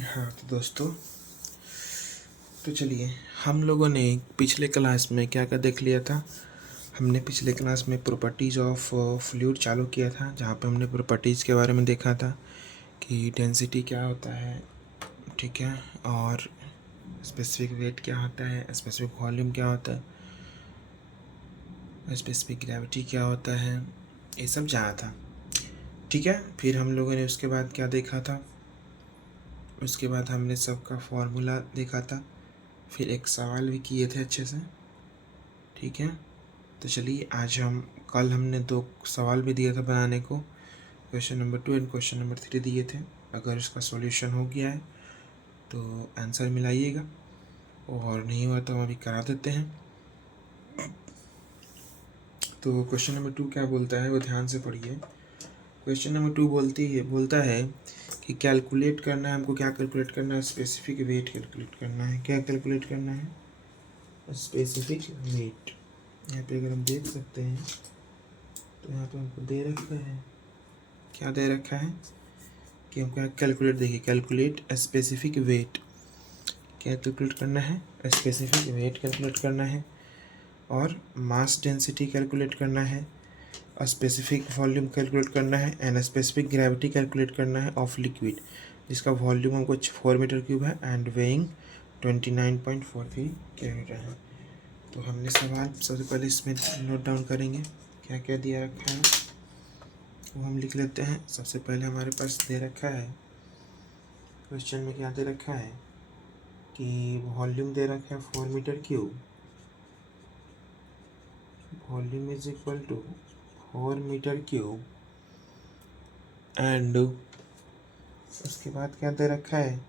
हाँ तो दोस्तों, तो चलिए हम लोगों ने पिछले क्लास में क्या क्या देख लिया था। हमने पिछले क्लास में प्रॉपर्टीज़ ऑफ फ्लूइड चालू किया था, जहाँ पे हमने प्रॉपर्टीज़ के बारे में देखा था कि डेंसिटी क्या होता है, ठीक है, और स्पेसिफिक वेट क्या होता है, स्पेसिफिक वॉल्यूम क्या होता है, स्पेसिफिक ग्रेविटी क्या होता है, ये सब जाना था, ठीक है। फिर हम लोगों ने उसके बाद क्या देखा था, उसके बाद हमने सबका फॉर्मूला देखा था, फिर एक सवाल भी किए थे अच्छे से, ठीक है। तो चलिए आज कल हमने 2 सवाल भी दिया था बनाने को, question number 2 and question number 3 दिए थे। अगर इसका सॉल्यूशन हो गया है तो आंसर मिलाइएगा, और नहीं हुआ तो हम अभी करा देते हैं। तो क्वेश्चन नंबर 2 क्या बोलता है वो ध्यान से पढ़िए। क्वेश्चन नंबर 2 बोलता है कि कैलकुलेट करना है हमको। क्या कैलकुलेट करना है? स्पेसिफिक वेट कैलकुलेट करना है। क्या कैलकुलेट करना है? Specific weight. यहाँ पे अगर हम देख सकते हैं तो यहाँ पे हमको दे रखा है, क्या दे रखा है कि हमको कैलकुलेट, देखिए कैलकुलेट स्पेसिफिक वेट। क्या कैलकुलेट करना है? स्पेसिफिक वेट कैलकुलेट करना है, और मास डेंसिटी कैलकुलेट करना है, और स्पेसिफिक वॉल्यूम कैलकुलेट करना है, एंड स्पेसिफिक ग्रेविटी कैलकुलेट करना है ऑफ लिक्विड, जिसका वॉल्यूम हमको 4 मीटर क्यूब है एंड वेइंग 29.43 किलोमीटर है। तो हमने सवाल सबसे पहले इसमें नोट डाउन करेंगे क्या क्या दिया रखा है, वो हम लिख लेते हैं। सबसे पहले हमारे पास दे रखा है क्वेश्चन में, क्या दे रखा है कि वॉल्यूम दे रखा है 4 metre cube, volume is equal to 4 metre cube, and उसके बाद क्या दे रखा है,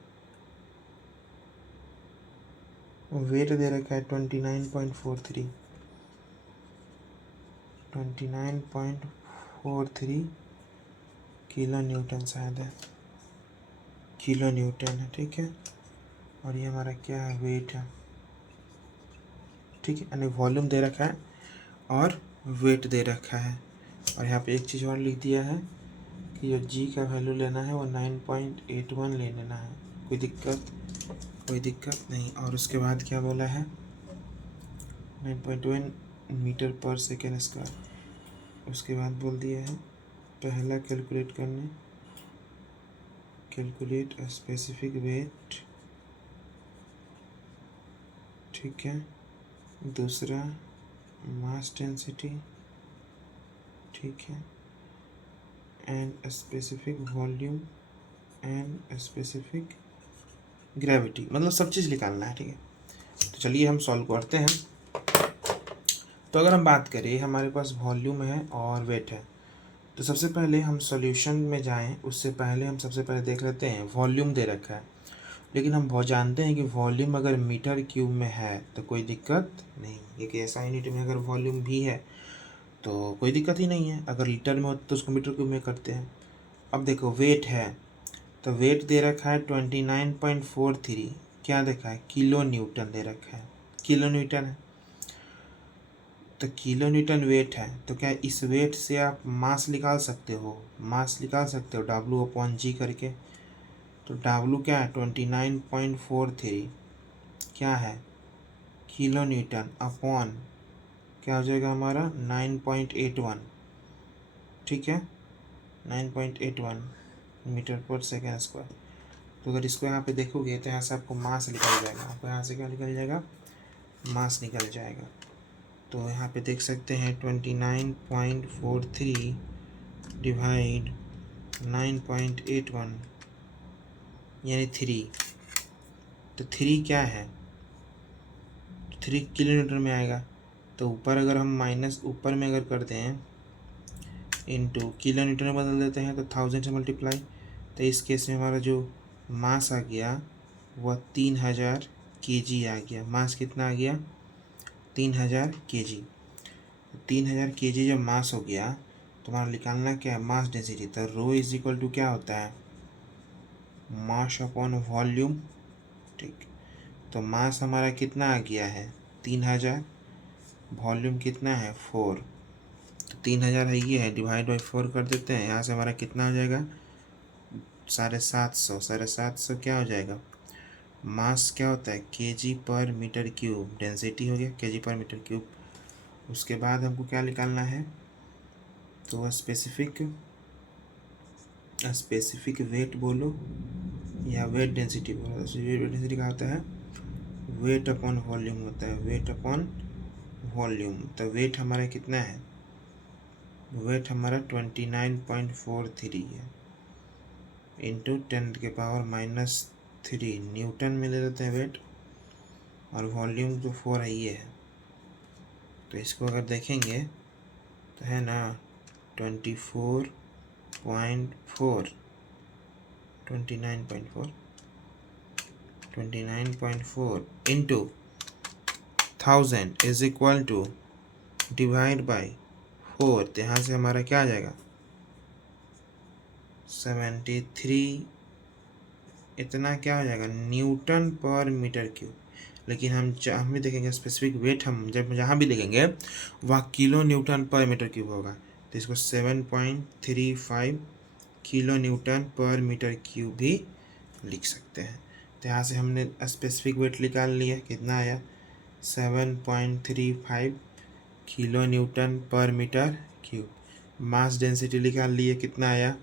वेट दे रखा है 29.43 किलो न्यूटन, शायद है किलो न्यूटन है, ठीक है। और ये हमारा क्या है, वेट है, ठीक है। यानी वॉल्यूम दे रखा है और वेट दे रखा है। और यहाँ पे एक चीज़ और लिख दिया है कि जो जी का वैल्यू लेना है वो 9.81 ले लेना है। कोई दिक्कत नहीं। और उसके बाद क्या बोला है, 9.1 मीटर पर सेकेंड स्क्वायर। उसके बाद बोल दिया है पहला कैलकुलेट स्पेसिफिक वेट, ठीक है। दूसरा मास डेंसिटी, ठीक है, and specific volume and specific gravity, मतलब सब चीज़ निकालना है, ठीक है। तो चलिए हम सॉल्व करते हैं। तो अगर हम बात करें, हमारे पास वॉल्यूम है और वेट है, तो सबसे पहले हम सॉल्यूशन में जाएं उससे पहले हम सबसे पहले देख लेते हैं वॉल्यूम दे रखा है। लेकिन हम बहुत जानते हैं कि वॉल्यूम अगर मीटर क्यूब में है तो कोई दिक्कत नहीं, क्योंकि ऐसा यूनिट में अगर वॉल्यूम भी है तो कोई दिक्कत ही नहीं है। अगर लीटर में हो तो उसको मीटर क्यूब में करते हैं। अब देखो वेट है, तो वेट दे रखा है 29.43, क्या देखा है, किलो न्यूटन दे रखा है, किलो न्यूटन है। तो किलो न्यूटन वेट है, तो क्या इस वेट से आप मास निकाल सकते हो, W/g करके। तो W क्या है, 29.43 क्या है, किलो न्यूटन, अपॉन क्या हो जाएगा हमारा 9.81, ठीक है, 9.81 मीटर पर सेकेंड स्क्वायर। तो अगर इसको यहाँ पे देखोगे तो यहाँ से आपको मास निकल जाएगा, आपको यहाँ से क्या निकल जाएगा, मास निकल जाएगा। तो यहाँ पे देख सकते हैं 29.43 डिवाइड 9.81 यानी 3। तो 3 क्या है, 3 किलो न्यूटन में आएगा। तो ऊपर अगर हम माइनस ऊपर में अगर करते हैं इनटू किलो न्यूटन में बदल देते हैं तो 1000 से मल्टीप्लाई। तो इस केस में हमारा जो मास आ गया वह 3000 kg आ गया। मास कितना आ गया, 3000 kg। 3000 kg जब मास हो गया तो हमारा निकालना क्या है, मास डेंसिटी। तो रो इज इक्वल टू क्या होता है, मास अपॉन वॉल्यूम, ठीक। तो मास हमारा कितना आ गया है 3000, वॉल्यूम कितना है 4। तो 3000 है, ये है, डिवाइड बाई 4 कर देते हैं। यहाँ से हमारा कितना आ जाएगा, साढ़े सात सौ क्या हो जाएगा, मास क्या होता है केजी पर मीटर क्यूब, डेंसिटी हो गया केजी पर मीटर क्यूब। उसके बाद हमको क्या निकालना है, तो स्पेसिफिक वेट बोलो या वेट डेंसिटी बोलो। वेट डेंसिटी क्या होता है, वेट अपॉन वॉल्यूम होता है, वेट अपॉन वॉल्यूम। तो वेट हमारा कितना है, वेट हमारा 29.43 है इंटू 10⁻³ न्यूटन में ले लेते हैं वेट, और वॉल्यूम जो 4 है ये है। तो इसको अगर देखेंगे तो है ना 24.4 29.4 into 1000 is equal to divide by 4। तो यहाँ से हमारा क्या आ जाएगा 73, इतना क्या हो जाएगा न्यूटन पर मीटर क्यूब। लेकिन हम भी देखेंगे स्पेसिफिक वेट, हम जब जहाँ भी देखेंगे वह किलो न्यूटन पर मीटर क्यूब होगा। तो इसको 7.35 किलो न्यूटन पर मीटर क्यूब भी लिख सकते हैं। तो यहाँ से हमने स्पेसिफिक वेट निकाल लिया, कितना आया 7.35 किलो न्यूटन पर मीटर क्यूब। मास डेंसिटी निकाल लिए, कितना आया,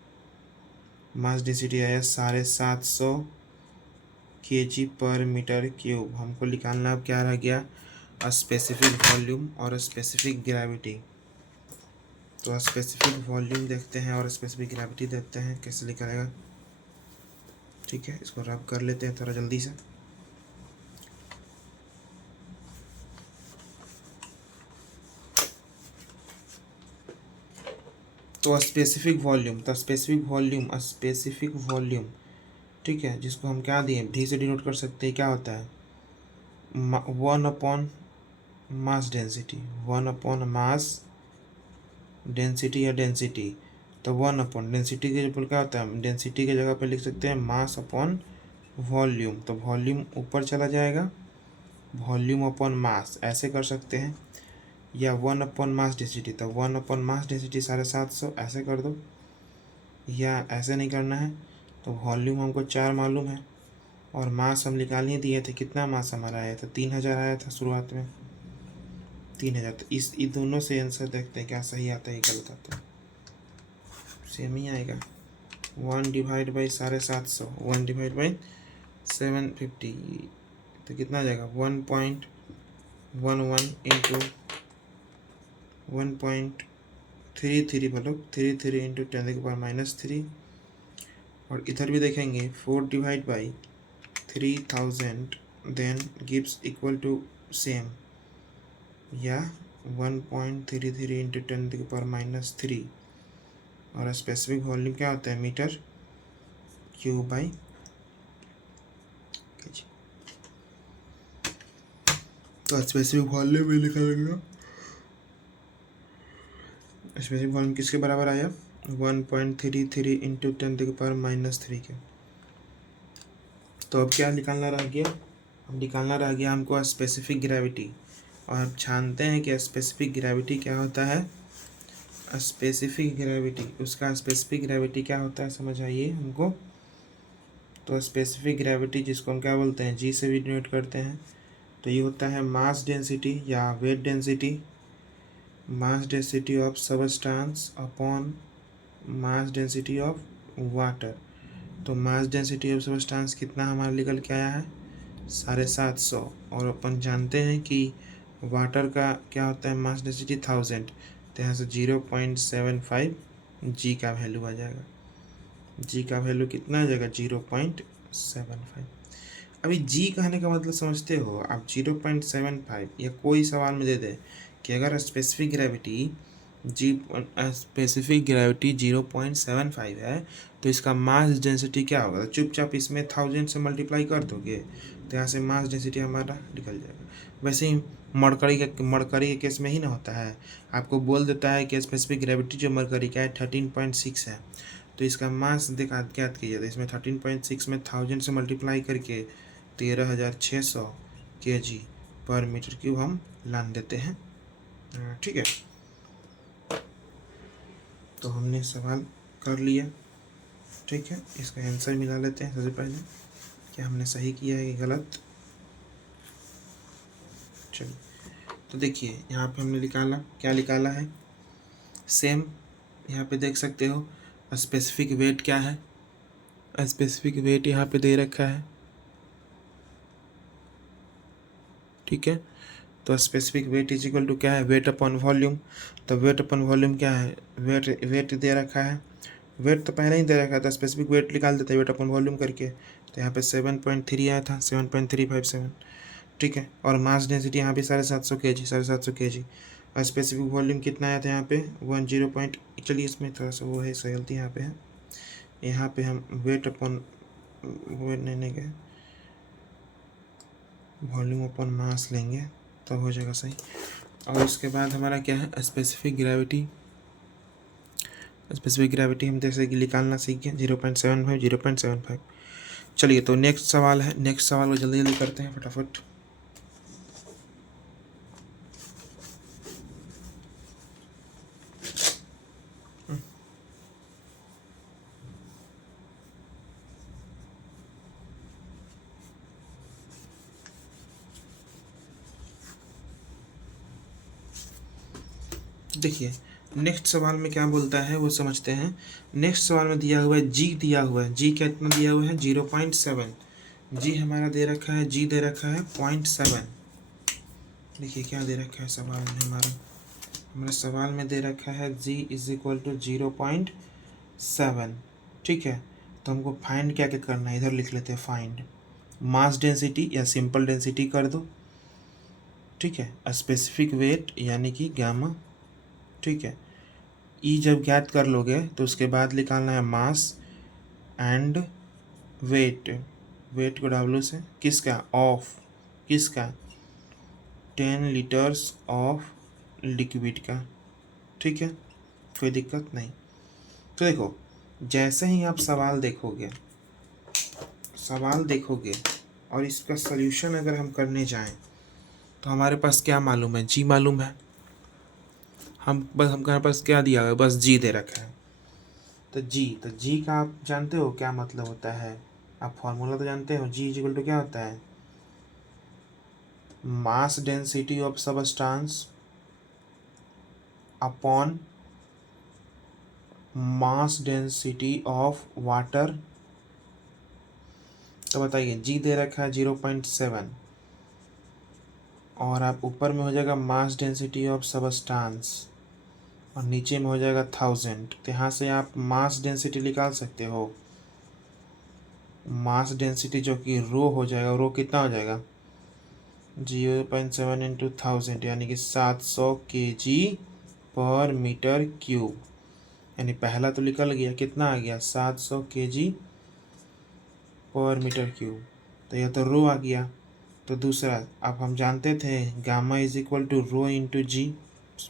मास डेंसिटी आया 750 kg पर मीटर क्यूब। हमको निकालना अब क्या रह गया, स्पेसिफिक वॉल्यूम और स्पेसिफिक ग्रेविटी। तो स्पेसिफिक वॉल्यूम देखते हैं और स्पेसिफिक ग्रेविटी देखते हैं कैसे निकलेगा। ठीक है, इसको रब कर लेते हैं थोड़ा जल्दी से। तो स्पेसिफिक वॉल्यूम ठीक है, जिसको हम क्या दिए डी से डिनोट कर सकते हैं, क्या होता है 1 upon mass density, 1 upon mass density या डेंसिटी। तो 1 अपॉन डेंसिटी के ऊपर क्या होता है, डेंसिटी के जगह पे लिख सकते हैं मास अपॉन वॉल्यूम। तो वॉल्यूम ऊपर चला जाएगा, वॉल्यूम अपॉन मास ऐसे कर सकते हैं, या 1 अपॉन मास डेंसिटी। तो 1 अपॉन मास डेंसिटी 750 ऐसे कर दो, या ऐसे नहीं करना है तो वॉल्यूम हमको 4 मालूम है और मास हम निकाल ही दिए थे। कितना मास हमारा आया था 3000 आया था शुरुआत में 3000। तो इस दोनों से आंसर देखते हैं क्या सही आता है गलत आता है, सेम ही आएगा। 1 डिवाइड बाई 750, 1 डिवाइड बाई 750, तो कितना आ जाएगा 1.11 इंटू 1.33 बोलो 33 इंटू 10⁻³ और इधर भी देखेंगे 4 divide by 3000 then gives equal to same, या 1.33 इंटू 10⁻³ और स्पेसिफिक वॉल्यूम क्या होता है मीटर क्यूब बाई केजी। तो स्पेसिफिक वॉल्यूम में निकालेंगे, स्पेसिफिक वॉल्यूम किसके बराबर आया 1.33 इंटू 10⁻³ के। तो अब क्या निकालना रह गया, अब निकालना रह गया हमको स्पेसिफिक ग्रेविटी। और आप जानते हैं कि स्पेसिफिक ग्रेविटी क्या होता है, स्पेसिफिक ग्रेविटी, उसका स्पेसिफिक ग्रेविटी क्या होता है समझ आइए हमको। तो स्पेसिफिक ग्रेविटी जिसको हम क्या बोलते हैं जी से भी डिनोट करते हैं, तो ये होता है मास डेंसिटी या weight density, mass density of substance upon mass density of water. तो मास डेंसिटी ऑफ सबस्टेंस कितना हमारा निकल के आया है 750, और अपन जानते हैं कि वाटर का क्या होता है मास डेंसिटी 1000। तो यहाँ से 0.75 जी का वैल्यू आ जाएगा, जी का वैल्यू कितना आ जाएगा 0.75। अभी जी कहने का मतलब समझते हो आप, 0.75 या कोई सवाल में दे दे कि अगर स्पेसिफिक ग्रेविटी 0.75 है तो इसका मास डेंसिटी क्या होगा, तो चुपचाप इसमें 1000 से मल्टीप्लाई कर दोगे तो यहाँ से मास डेंसिटी हमारा निकल जाएगा। वैसे ही मरकरी के केस में ही ना होता है, आपको बोल देता है कि स्पेसिफिक ग्रेविटी जो मरकरी का है 13.6 है, तो इसका मास देखा ज्ञात कीजिए। तो इसमें 13.6 में 1000 से मल्टीप्लाई करके 13600 kg पर मीटर क्यूब हम लान देते हैं। ठीक है, तो हमने सवाल कर लिया। ठीक है, इसका आंसर मिला लेते हैं सबसे पहले, क्या हमने सही किया है कि गलत। चलिए, तो देखिए यहाँ पे हमने निकाला, क्या निकाला है, सेम यहाँ पे देख सकते हो स्पेसिफिक वेट क्या है, स्पेसिफिक वेट यहाँ पे दे रखा है। ठीक है, तो specific weight is equal to क्या है, वेट अपॉन वॉल्यूम। तो वेट अपॉन वॉल्यूम क्या है, वेट दे रखा है, वेट तो पहले ही दे रखा था, स्पेसिफिक वेट निकाल देते हैं वेट अपॉन वॉल्यूम करके। तो यहाँ पे 7.3 आया था, 7.357। ठीक है, और मास डेंसिटी यहाँ पे 750 kg, 750 kg। और स्पेसिफिक वॉल्यूम कितना आया था यहाँ पे 10 चलिए इसमें थोड़ा सा वो है गलती यहाँ पे है, यहाँ पे हम वेट अपॉन वेट नहीं गए, वॉल्यूम अपॉन मास लेंगे तब हो जाएगा सही। और उसके बाद हमारा क्या है, स्पेसिफिक ग्रेविटी। स्पेसिफिक ग्रेविटी हम जैसे कि निकालना सीख गए 0.75, 0.75। चलिए, तो नेक्स्ट सवाल है, नेक्स्ट सवाल को जल्दी जल्दी करते हैं फटाफट। देखिए नेक्स्ट सवाल में क्या बोलता है वो समझते हैं। नेक्स्ट सवाल में दिया हुआ है जी, दिया हुआ है जी कितना दिया हुआ है 0.7, जी हमारा दे रखा है, जी दे रखा है 0.7। देखिए क्या दे रखा है सवाल में, हमारे सवाल में दे रखा है जी इज इक्वल टू 0.7। ठीक है, तो हमको फाइंड क्या क्या करना है, इधर लिख लेते हैं फाइंड मास डेंसिटी या सिंपल डेंसिटी कर दो। ठीक है, स्पेसिफिक वेट यानी कि गामा। ठीक है, ई जब ज्ञात कर लोगे तो उसके बाद निकालना है मास एंड वेट, वेट को डब्ल्यू से किसका, ऑफ किसका 10 लीटर्स ऑफ लिक्विड का। ठीक है, कोई दिक्कत नहीं। तो देखो जैसे ही आप सवाल देखोगे, सवाल देखोगे और इसका सल्यूशन अगर हम करने जाएं तो हमारे पास क्या मालूम है, जी मालूम है, हम बस हमारे पास क्या दिया हुआ है, बस जी दे रखा है। तो जी का आप जानते हो क्या मतलब होता है, आप फॉर्मूला तो जानते हो, जी इक्वल टू क्या होता है, mass density of substance upon mass density of water. तो बताइए जी दे रखा है 0.7 और आप ऊपर में हो जाएगा मास डेंसिटी ऑफ सबस्टांस और नीचे में हो जाएगा 1000। तो यहाँ से आप मास डेंसिटी निकाल सकते हो, मास डेंसिटी जो कि रो हो जाएगा, रो कितना हो जाएगा 0.7 इंटू 1000 यानी कि 700 kg पर मीटर क्यूब। यानी पहला तो निकल गया, कितना आ गया 700 kg पर मीटर क्यूब, तो यह तो रो आ गया। तो दूसरा अब हम जानते थे gamma is equal to rho into G,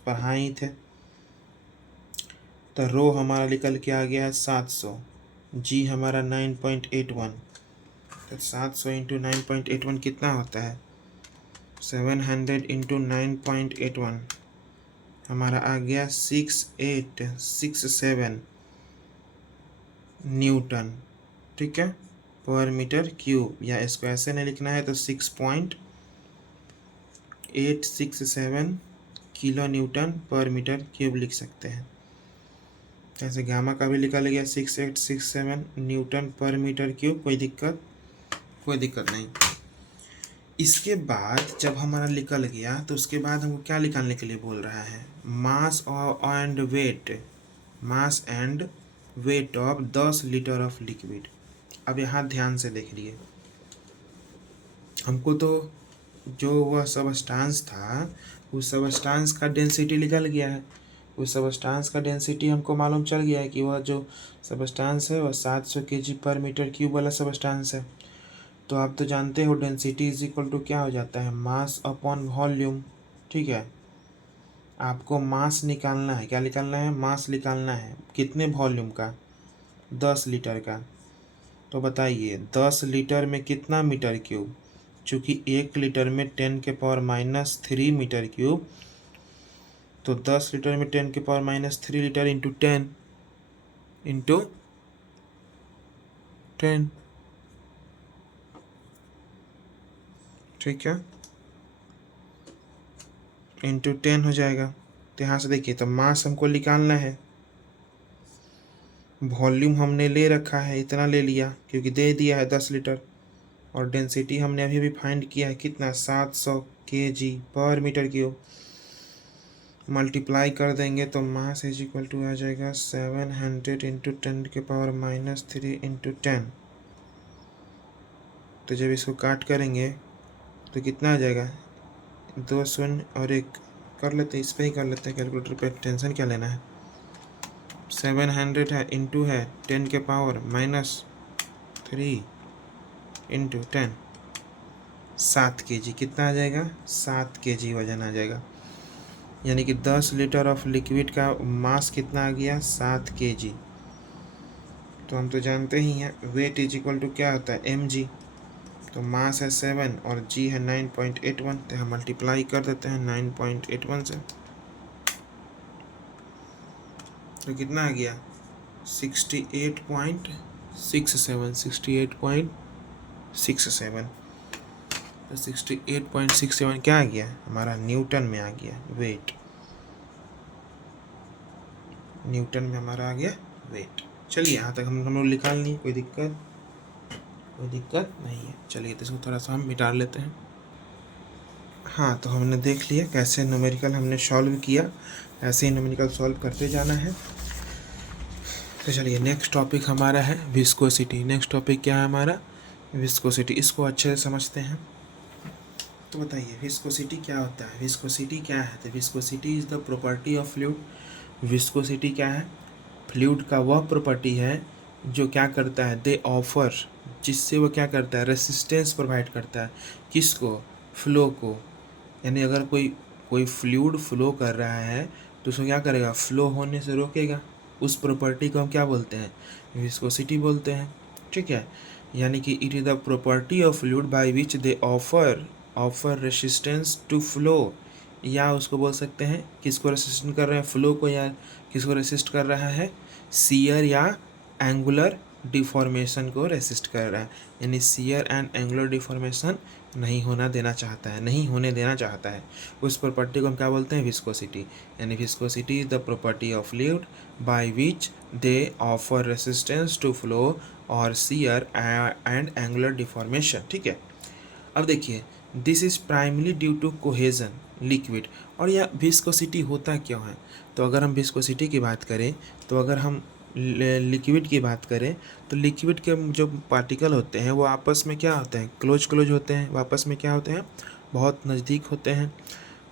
पढ़ाए ही थे। तो रो हमारा निकल के आ गया है 700, जी हमारा 9.81। तो 700 इंटू 9.81 कितना होता है 700 इंटू 9.81 हमारा आ गया 6867 न्यूटन। ठीक है, पर मीटर क्यूब, या इसको ऐसे नहीं लिखना है तो 6.867 किलो न्यूटन पर मीटर क्यूब लिख सकते हैं। जैसे गामा का भी निकल गया 6867 न्यूटन पर मीटर क्यूब, कोई दिक्कत नहीं। इसके बाद जब हमारा निकल गया तो उसके बाद हमको क्या निकालने के लिए बोल रहा है, mass and weight, mass and weight of 10 litre of liquid. अब यहाँ ध्यान से देख लिए, हमको तो जो वह सबस्टांस था उस सबस्टांस का डेंसिटी निकल गया है, उस सबस्टांस का डेंसिटी हमको मालूम चल गया है कि वह जो सबस्टांस है वह 700 kg पर मीटर क्यूब वाला सबस्टांस है। तो आप तो जानते हो डेंसिटी इज इक्वल टू क्या हो जाता है, मास अपॉन वॉल्यूम। ठीक है, आपको मास निकालना है, क्या निकालना है, मास निकालना है, कितने वॉल्यूम का 10 लीटर का। तो बताइए 10 लीटर में कितना मीटर क्यूब, चूँकि 1 लीटर में 10⁻³ मीटर क्यूब, तो 10 लीटर में 10⁻³ लीटर इंटू 10 इंटू 10, ठीक है, इंटू 10 हो जाएगा। तो यहाँ से देखिए, तो मास हमको निकालना है, वॉल्यूम हमने ले रखा है, इतना ले लिया क्योंकि दे दिया है 10 लीटर, और डेंसिटी हमने अभी भी फाइंड किया है कितना, 700 kg पर मीटर क्यूब। मल्टीप्लाई कर देंगे तो मास इज इक्वल टू आ जाएगा 700 इंटू 10⁻³ इंटू 10। तो जब इसको काट करेंगे तो कितना आ जाएगा, 2 शून्य और 1 कर लेते, इस पर ही कर लेते हैं, कैलकुलेटर पे टेंशन क्या लेना है। 700 है, इंटू है 10⁻³ इंटू 10, 7 kg। कितना आ जाएगा, 7 kg वजन आ जाएगा। यानी कि 10 लीटर ऑफ लिक्विड का मास कितना आ गया, 7 kg। तो हम तो जानते ही हैं वेट इज इक्वल टू क्या होता है, mg। तो मास है 7 और g है 9.81, तो हम मल्टीप्लाई कर देते हैं 9.81 से, तो कितना आ गया, 68.67। तो 68.67 क्या आ गया, हमारा न्यूटन में आ गया वेट, न्यूटन में हमारा आ गया वेट। चलिए यहाँ तक हम लोग निकाल लिए, कोई दिक्कत नहीं है। चलिए तो इसको थोड़ा सा हम मिटा लेते हैं। हाँ, तो हमने देख लिया कैसे न्यूमेरिकल हमने सॉल्व किया, ऐसे ही न्यूमेरिकल सॉल्व करते जाना है। तो चलिए नेक्स्ट टॉपिक हमारा है विस्कोसिटी। नेक्स्ट टॉपिक क्या है हमारा, विस्कोसिटी। इसको अच्छे से समझते हैं। तो बताइए विस्कोसिटी क्या होता है, विस्कोसिटी क्या है। तो viscosity is the property of fluid. Viscosity क्या है, फ्लूइड का वह प्रॉपर्टी है जो क्या करता है, दे ऑफर, जिससे वो क्या करता है, रेसिस्टेंस प्रोवाइड करता है, किसको, फ्लो को। यानी अगर कोई फ्लूइड फ्लो कर रहा है तो उसको क्या करेगा, फ्लो होने से रोकेगा। उस प्रॉपर्टी को हम क्या बोलते हैं, विस्कोसिटी बोलते हैं, ठीक है। यानी कि it is the property of fluid by which they offer resistance to flow, या उसको बोल सकते हैं किसको रेसिस्ट कर रहे हैं, फ्लो को, या किसको रेसिस्ट कर रहा है, शियर या एंगुलर डिफॉर्मेशन को रेसिस्ट कर रहा है। यानी शियर एंड एंगुलर डिफॉर्मेशन नहीं होने देना चाहता है। उस प्रॉपर्टी को हम क्या बोलते हैं, विस्कोसिटी। यानी viscosity is the property of fluid by which they offer resistance to flow और शियर एंड एंगुलर डिफॉर्मेशन, ठीक है। अब देखिए, this is primarily due to cohesion liquid. और यह विस्कोसिटी होता क्यों है, तो अगर हम विस्कोसिटी की बात करें, तो अगर हम लिक्विड की बात करें, तो लिक्विड के जो पार्टिकल होते हैं वो आपस में क्या होते हैं, क्लोज होते हैं, वापस में क्या होते हैं, बहुत नज़दीक होते हैं।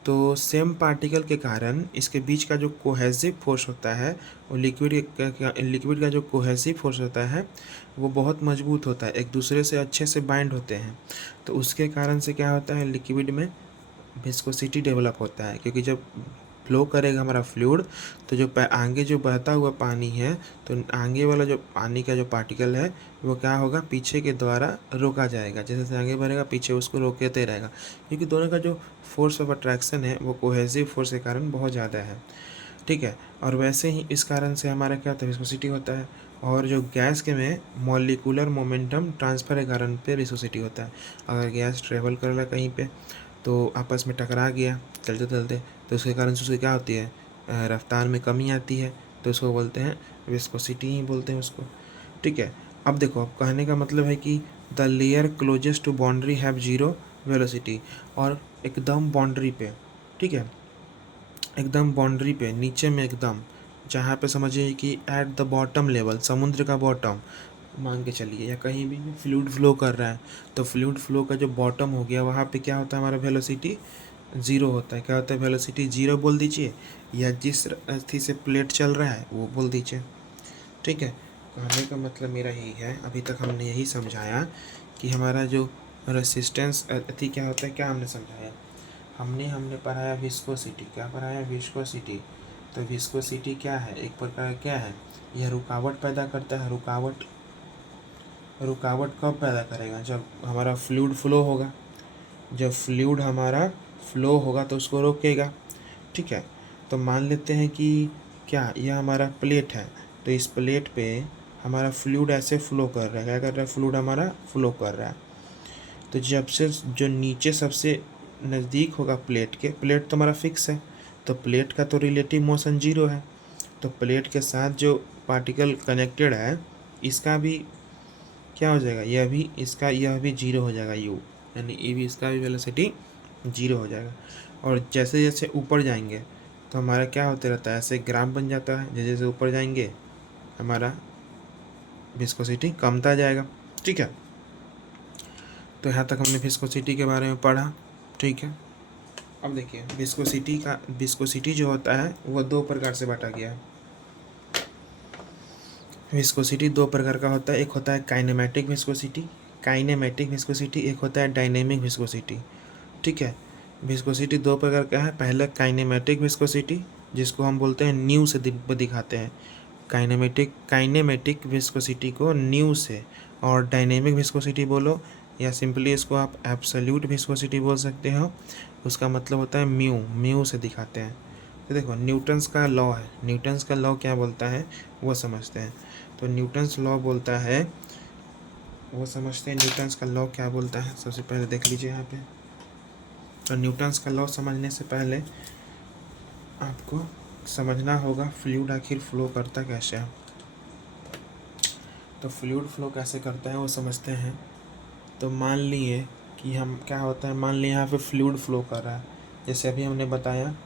तो सेम पार्टिकल के कारण इसके बीच का जो कोहेसिव फोर्स होता है, वो लिक्विड का जो कोहेसिव फोर्स होता है वो बहुत मजबूत होता है, एक दूसरे से अच्छे से बाइंड होते हैं। तो उसके कारण से क्या होता है, लिक्विड में विस्कोसिटी डेवलप होता है। क्योंकि जब फ्लो करेगा हमारा फ्लूइड, तो जो आगे जो बहता हुआ पानी है, तो आगे वाला जो पानी का जो पार्टिकल है वो क्या होगा, पीछे के द्वारा रोका जाएगा। जैसे जैसे आगे बढ़ेगा पीछे उसको रोकते रहेगा, क्योंकि दोनों का जो फोर्स ऑफ अट्रैक्शन है वो कोहेसिव फोर्स के कारण बहुत ज़्यादा है, ठीक है। और वैसे ही इस कारण से हमारा क्या होता है, विस्कोसिटी होता है। और जो गैस के में मॉलिक्यूलर मोमेंटम ट्रांसफ़र के कारण पे विस्कोसिटी होता है। अगर गैस ट्रेवल कर रहा है कहीं पे, तो आपस में टकरा गया चलते चलते, तो उसके कारण से उसकी क्या होती है, रफ्तार में कमी आती है, तो उसको बोलते हैं विस्कोसिटी ही बोलते हैं उसको, ठीक है। अब देखो, अब कहने का मतलब है कि the layer closest to boundary have zero velocity. और एकदम बाउंड्री पे, ठीक है, एकदम बाउंड्री पे नीचे में एकदम, जहाँ पे समझिए कि एट द बॉटम लेवल, समुद्र का बॉटम मान के चलिए, या कहीं भी फ्लूइड फ्लो कर रहा है, तो फ्लूइड फ्लो का जो बॉटम हो गया वहाँ पे क्या होता है, हमारा वेलोसिटी ज़ीरो होता है। क्या होता है, वेलोसिटी ज़ीरो बोल दीजिए, या जिस अथी से प्लेट चल रहा है वो बोल दीजिए, ठीक है। कहने का मतलब मेरा यही है, अभी तक हमने यही समझाया कि हमारा जो रेसिस्टेंस अथी क्या होता है, क्या हमने समझाया, हमने पढ़ाया विस्कोसिटी। क्या पढ़ाया, विस्कोसिटी। तो विस्कोसिटी क्या है, एक प्रकार क्या है, यह रुकावट पैदा करता है। रुकावट कब पैदा करेगा, जब हमारा फ्लूइड फ्लो होगा। जब फ्लूइड हमारा फ्लो होगा तो उसको रोकेगा, ठीक है। तो मान लेते हैं कि क्या यह हमारा प्लेट है, तो इस प्लेट पे हमारा फ्लूइड ऐसे फ्लो कर रहा है, क्या कर रहा है, फ्लूइड हमारा फ्लो कर रहा है। तो जब से जो नीचे सबसे नज़दीक होगा प्लेट के, प्लेट तो हमारा फिक्स है, तो प्लेट का तो रिलेटिव मोशन 0 है, तो प्लेट के साथ जो पार्टिकल कनेक्टेड है इसका भी क्या हो जाएगा, यह भी इसका यह भी 0 हो जाएगा u, यानी ये भी इसका भी वेलोसिटी 0 हो जाएगा। और जैसे जैसे ऊपर जाएंगे तो हमारा क्या होते रहता है, ऐसे ग्राफ बन जाता है, जैसे जैसे ऊपर जाएंगे हमारा विस्कोसिटी कमता जाएगा। ठीक है, तो यहाँ तक हमने विस्कोसिटी के बारे में पढ़ा। ठीक है, अब देखिए विस्कोसिटी जो होता है वो 2 प्रकार से बांटा गया है। विस्कोसिटी 2 प्रकार का होता है, एक होता है काइनेमेटिक विस्कोसिटी, एक होता है डायनेमिक विस्कोसिटी। ठीक है, विस्कोसिटी 2 प्रकार का है। पहले काइनेमेटिक विस्कोसिटी, जिसको हम बोलते हैं न्यू से दिखाते हैं, काइनेमेटिक विस्कोसिटी को न्यू से, और डायनेमिक विस्कोसिटी बोलो या सिंपली इसको आप एब्सोल्यूट विस्कोसिटी बोल सकते हो, उसका मतलब होता है म्यू से दिखाते हैं। तो देखो न्यूटन्स का लॉ है, न्यूटन्स का लॉ क्या बोलता है वो समझते हैं। तो न्यूटन्स लॉ बोलता है, वो समझते हैं न्यूटन्स का लॉ क्या बोलता है। सबसे पहले देख लीजिए यहाँ पे, तो न्यूटन्स का लॉ समझने से पहले आपको समझना होगा फ्लूइड आखिर फ्लो करता कैसे है। तो फ्लूइड फ्लो कैसे करता है वो समझते हैं। तो मान लिए कि हम क्या होता है, मान लिए यहाँ पे फ्लूइड फ्लो कर रहा है, जैसे अभी हमने बताया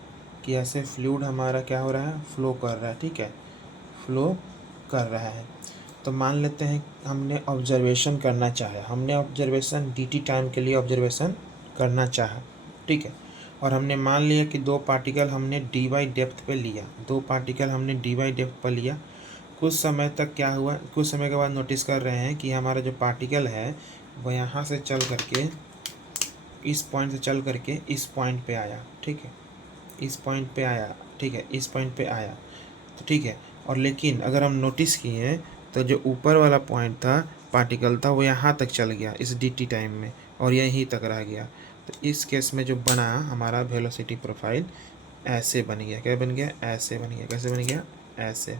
कि ऐसे फ्लूइड हमारा क्या हो रहा है, फ्लो कर रहा है। ठीक है, फ्लो कर रहा है। तो मान लेते हैं हमने ऑब्जर्वेशन करना चाहे, हमने ऑब्जर्वेशन dt टाइम के लिए ऑब्जर्वेशन करना चाहा। ठीक है, और हमने मान लिया कि 2 पार्टिकल हमने dy डेप्थ पे लिया, 2 पार्टिकल हमने dy डेप्थ पर लिया। कुछ समय तक क्या हुआ, कुछ समय के बाद नोटिस कर रहे हैं कि हमारा जो पार्टिकल है वो यहाँ से चल करके इस पॉइंट से चल करके इस पॉइंट पे आया। ठीक है, इस पॉइंट पे आया। ठीक है, इस पॉइंट पे आया। तो ठीक है, और लेकिन अगर हम नोटिस किए तो जो ऊपर वाला पॉइंट था, पार्टिकल था, वो यहाँ तक चल गया इस dt टाइम में, और यहीं तक रह गया। तो इस केस में जो बना हमारा वेलोसिटी प्रोफाइल ऐसे बन गया। क्या बन गया, ऐसे बन गया। कैसे बन गया, ऐसे।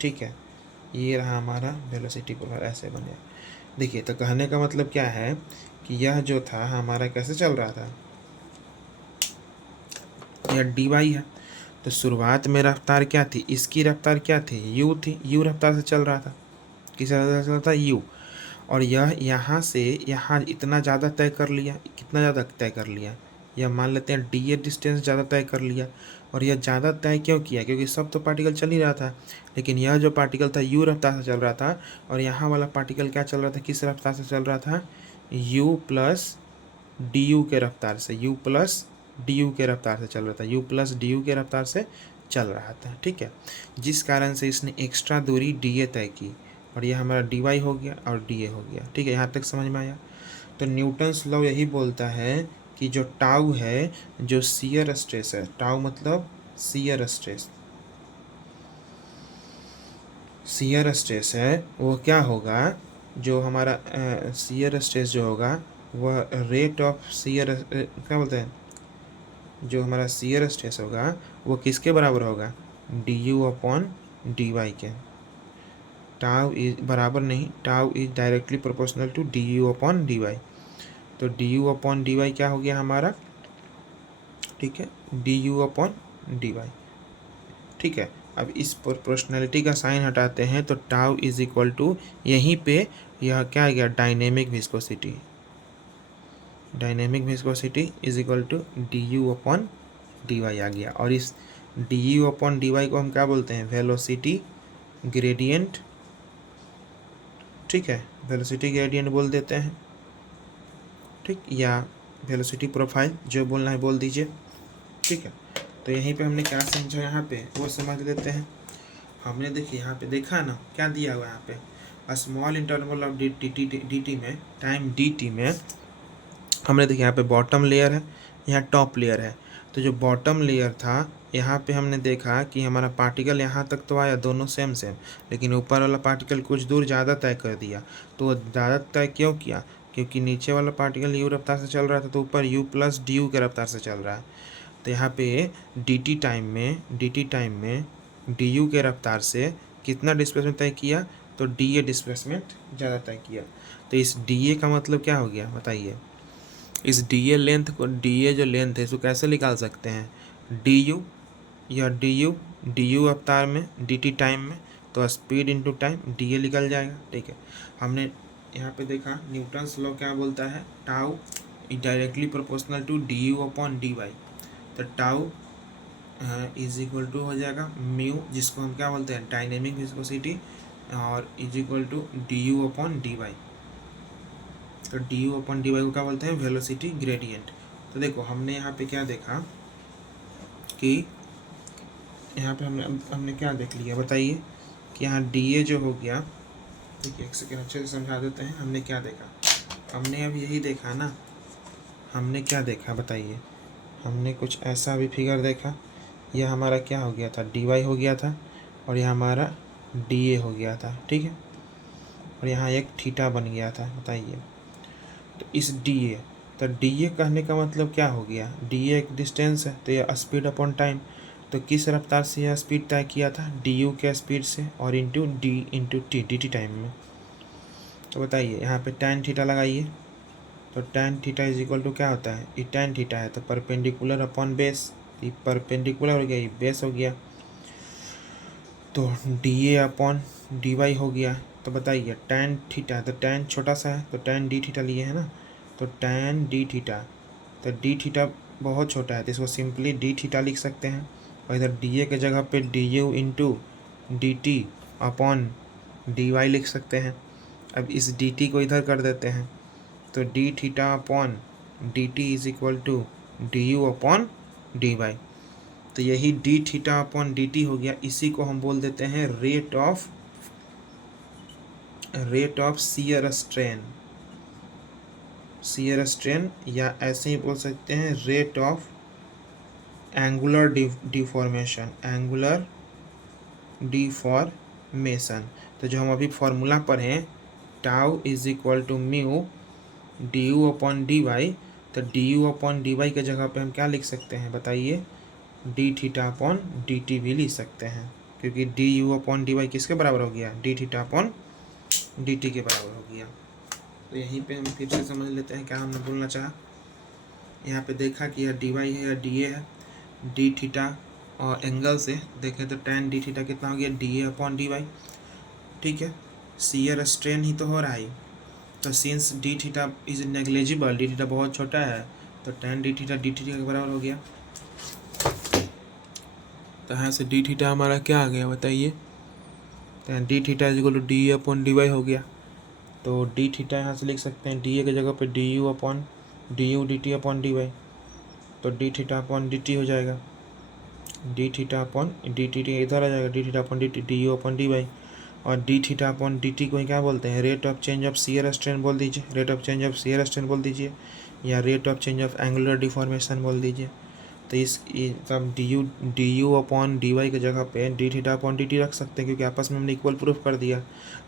ठीक है, ये रहा हमारा वेलोसिटी प्रोफाइल, ऐसे बन गया। देखिए, तो कहने का मतलब क्या है कि यह जो था हमारा कैसे चल रहा था, यह dy है। तो शुरुआत में रफ्तार क्या थी, इसकी रफ्तार क्या थी, u थी, u रफ्तार से चल रहा था। किस रफ्तार से चल रहा था, u। और यह यहाँ से यहाँ इतना ज़्यादा तय कर लिया, कितना ज़्यादा तय कर लिया, यह मान लेते हैं डी डिस्टेंस ज़्यादा तय कर लिया। और यह ज़्यादा तय क्यों किया, क्योंकि सब तो पार्टिकल चल ही रहा था, लेकिन यह जो पार्टिकल था u रफ्तार से चल रहा था, और यहाँ वाला पार्टिकल क्या चल रहा था, किस रफ्तार से चल रहा था, u प्लस डी के रफ्तार से, u प्लस डी के रफ्तार से चल रहा था, u प्लस डी के रफ्तार से चल रहा था। ठीक है, जिस कारण से इसने एक्स्ट्रा दूरी डी तय की, और यह हमारा डी हो गया और डी हो गया। ठीक है, यहाँ तक समझ में आया। तो न्यूटन्स लॉ यही बोलता है कि जो टाउ है, जो शियर स्ट्रेस है, टाउ मतलब शियर स्ट्रेस, शियर स्ट्रेस है वो क्या होगा, जो हमारा शियर स्ट्रेस जो होगा वह रेट ऑफ शियर, क्या बोलते हैं, जो हमारा शियर स्ट्रेस होगा वो किसके बराबर होगा, D you upon D Y के। टाउ इज बराबर नहीं, tau is directly proportional to D you upon D Y. तो D you upon D Y क्या हो गया हमारा, ठीक है, D you upon D Y. ठीक है, अब इस प्रोपोर्शनलिटी का साइन हटाते हैं तो टाउ इज इक्वल टू, यहीं पे यह क्या आ गया, dynamic viscosity. Dynamic viscosity is equal to D you upon D Y आ गया। और इस D you upon D Y को हम क्या बोलते हैं, वेलोसिटी ग्रेडियंट। ठीक है, वेलोसिटी ग्रेडियंट बोल देते हैं। ठीक, या वेलोसिटी प्रोफाइल, जो बोलना है बोल दीजिए। ठीक है, तो यहीं पे हमने क्या समझा यहाँ पे वो समझ लेते हैं। हमने देखिए यहाँ पे देखा ना क्या दिया हुआ यहाँ पे, small interval of D T में, टाइम डी टी में हमने देखिए यहाँ पे बॉटम लेयर है, यहाँ टॉप लेयर है। तो जो बॉटम लेयर था यहाँ पे हमने देखा कि हमारा पार्टिकल यहाँ तक तो आया, दोनों सेम सेम, लेकिन ऊपर वाला पार्टिकल कुछ दूर ज़्यादा तय कर दिया। तो ज़्यादा तय क्यों किया, क्योंकि नीचे वाला पार्टिकल u रफ्तार से चल रहा था, तो ऊपर u प्लस डी के रफ्तार से चल रहा है। तो यहाँ पे dt टाइम में डी के रफ्तार से कितना डिस्प्लेसमेंट तय किया, तो डी ए डिस्प्लेसमेंट ज़्यादा तय किया। तो इस डी ए का मतलब क्या हो गया बताइए। इस डी ए लेंथ को, डी ए जो लेंथ है इसको कैसे निकाल सकते हैं, डी यू या डी यू अवतार में डी टी टाइम में, तो speed into time D A निकल जाएगा। ठीक है, हमने यहाँ पे देखा न्यूटन्स लॉ क्या बोलता है, tau directly proportional to D you upon D Y. तो टाउ इज इक्वल टू हो जाएगा म्यू, जिसको हम क्या बोलते हैं डायनेमिक विस्कोसिटी, और is equal to D you upon D Y. तो D you upon D Y को क्या बोलते हैं वेलोसिटी ग्रेडियंट। तो देखो हमने यहाँ पे क्या देखा कि यहाँ पे हमने क्या देख लिया बताइए, कि यहाँ डी ए जो हो गया, देखिए एक सेकेंड अच्छे से समझा देते हैं। हमने क्या देखा, हमने अब यही देखा ना, हमने क्या देखा बताइए, हमने कुछ ऐसा भी फिगर देखा, यह हमारा क्या हो गया था डी वाई हो गया था, और यह हमारा डी ए हो गया था। ठीक है, और यहाँ एक थीटा बन गया था बताइए। तो इस डी ए, तो डी ए कहने का मतलब क्या हो गया, डी ए एक डिस्टेंस है, तो यह स्पीड अपॉन टाइम। तो किस रफ्तार से यह स्पीड तय किया था, डी यू के स्पीड से, और into T D T time में। तो बताइए यहाँ पे tan थीटा लगाइए, तो tan theta is equal to क्या होता है, ये tan थीटा है तो परपेंडिकुलर अपॉन बेस, ये परपेंडिकुलर हो गया, ये बेस हो गया, तो d a upon D y हो गया। तो बताइए tan थीटा, तो tan छोटा सा है तो tan डी थीटा लिए है ना, तो tan डी थीटा, तो डी थीटा बहुत छोटा है तो इसको सिंपली डी थीटा लिख सकते हैं, और इधर डी ए के जगह पे D u into d T upon D y लिख सकते हैं। अब इस डी टी को इधर कर देते हैं, तो D theta upon D t is equal to D you upon D Y. तो यही d theta upon D T हो गया, इसी को हम बोल देते हैं रेट ऑफ शियर स्ट्रेन, या ऐसे ही बोल सकते हैं रेट ऑफ एंगुलर डिफॉर्मेशन। तो जो हम अभी फॉर्मूला पढ़े tau is equal to mu D you upon D Y, तो D you upon D Y के जगह पे हम क्या लिख सकते हैं बताइए, D theta upon D T भी लिख सकते हैं, क्योंकि D you upon D Y किसके बराबर हो गया, D theta upon D T के बराबर हो गया। तो यहीं पे हम फिर से समझ लेते हैं क्या हमने बोलना चाहा। यहाँ पे देखा कि यह डी वाई है या डी ए है, डी थीटा और एंगल से देखें तो tan डी थीटा कितना हो गया, d a upon D Y. ठीक है, शियर स्ट्रेन ही तो हो रहा है, तो since D theta is negligible, D theta बहुत छोटा है, तो tan डी थीटा के बराबर हो गया। तो यहाँ से डी थीटा हमारा क्या आ गया बताइए, tan d theta is equal to d a upon D y हो गया। तो डी थीटा यहाँ से लिख सकते हैं डी ए के जगह पे D U D T upon D Y, तो D theta upon D T हो जाएगा, D theta upon D T इधर आ जाएगा, D theta upon D T D you upon D Y, और D theta upon D T को ही क्या बोलते हैं, rate of change of shear strain बोल दीजिए, rate of change of shear strain बोल दीजिए, या rate of change of angular deformation बोल दीजिए। तो इस तब d you upon D y की जगह पे d theta upon D t रख सकते हैं, क्योंकि आपस में हमने इक्वल प्रूफ कर दिया।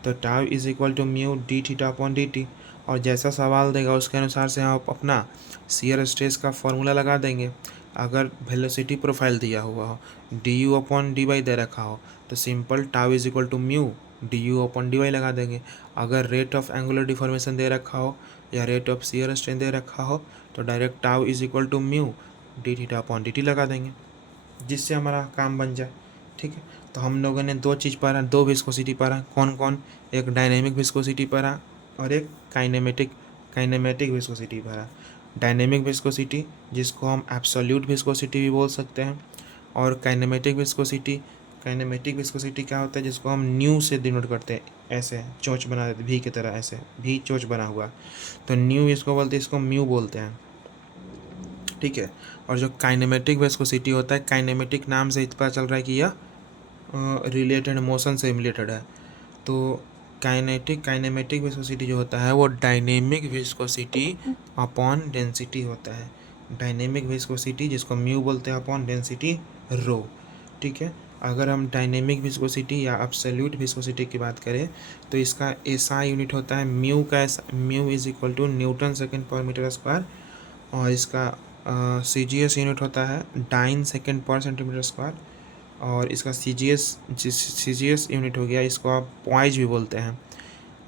तो tau is equal to mu d theta upon D t, और जैसा सवाल देगा उसके अनुसार से आप अपना शियर स्ट्रेस का फॉर्मूला लगा देंगे। अगर वेलोसिटी प्रोफाइल दिया हुआ हो, d you upon D y दे रखा हो, तो simple tau is equal to mu D you upon D y लगा देंगे। अगर रेट ऑफ एंगुलर डिफॉर्मेशन दे रखा हो या रेट ऑफ शियर स्ट्रेन दे रखा हो, तो direct tau is equal to mu d theta upon D t लगा देंगे, जिससे हमारा काम बन जाए। ठीक है, तो हम लोगों ने दो चीज़ पढ़ा, दो विस्कोसिटी पढ़ा, कौन कौन, एक डायनेमिक विस्कोसिटी पढ़ा और एक काइनेमेटिक विस्कोसिटी पढ़ा। डायनेमिक विस्कोसिटी जिसको हम एब्सोल्यूट विस्कोसिटी भी बोल सकते हैं, और काइनेमेटिक विस्कोसिटी क्या होता है, जिसको हम न्यू से डिनोट करते हैं, ऐसे चोंच बना देते भी की तरह, ऐसे भी चोंच बना हुआ, तो न्यू इसको बोलते हैं, इसको म्यू बोलते हैं। ठीक है, और जो काइनेमेटिक विस्कोसिटी होता है, काइनेमेटिक नाम से पता चल रहा है कि यह रिलेटेड मोशन से रिलेटेड है। तो काइनेमेटिक विस्कोसिटी जो होता है वो डायनेमिक विस्कोसिटी अपॉन डेंसिटी होता है। डायनेमिक विस्कोसिटी जिसको म्यू बोलते हैं अपॉन डेंसिटी रो। ठीक है, अगर हम डायनेमिक विस्कोसिटी या एब्सोल्यूट विस्कोसिटी की बात करें तो इसका एसआई यूनिट होता है म्यू का, mu is equal to newton second पर मीटर स्क्वायर, और इसका CGS यूनिट होता है डाइन सेकेंड पर सेंटीमीटर स्क्वायर, और इसका CGS यूनिट हो गया, इसको आप पॉइज भी बोलते हैं।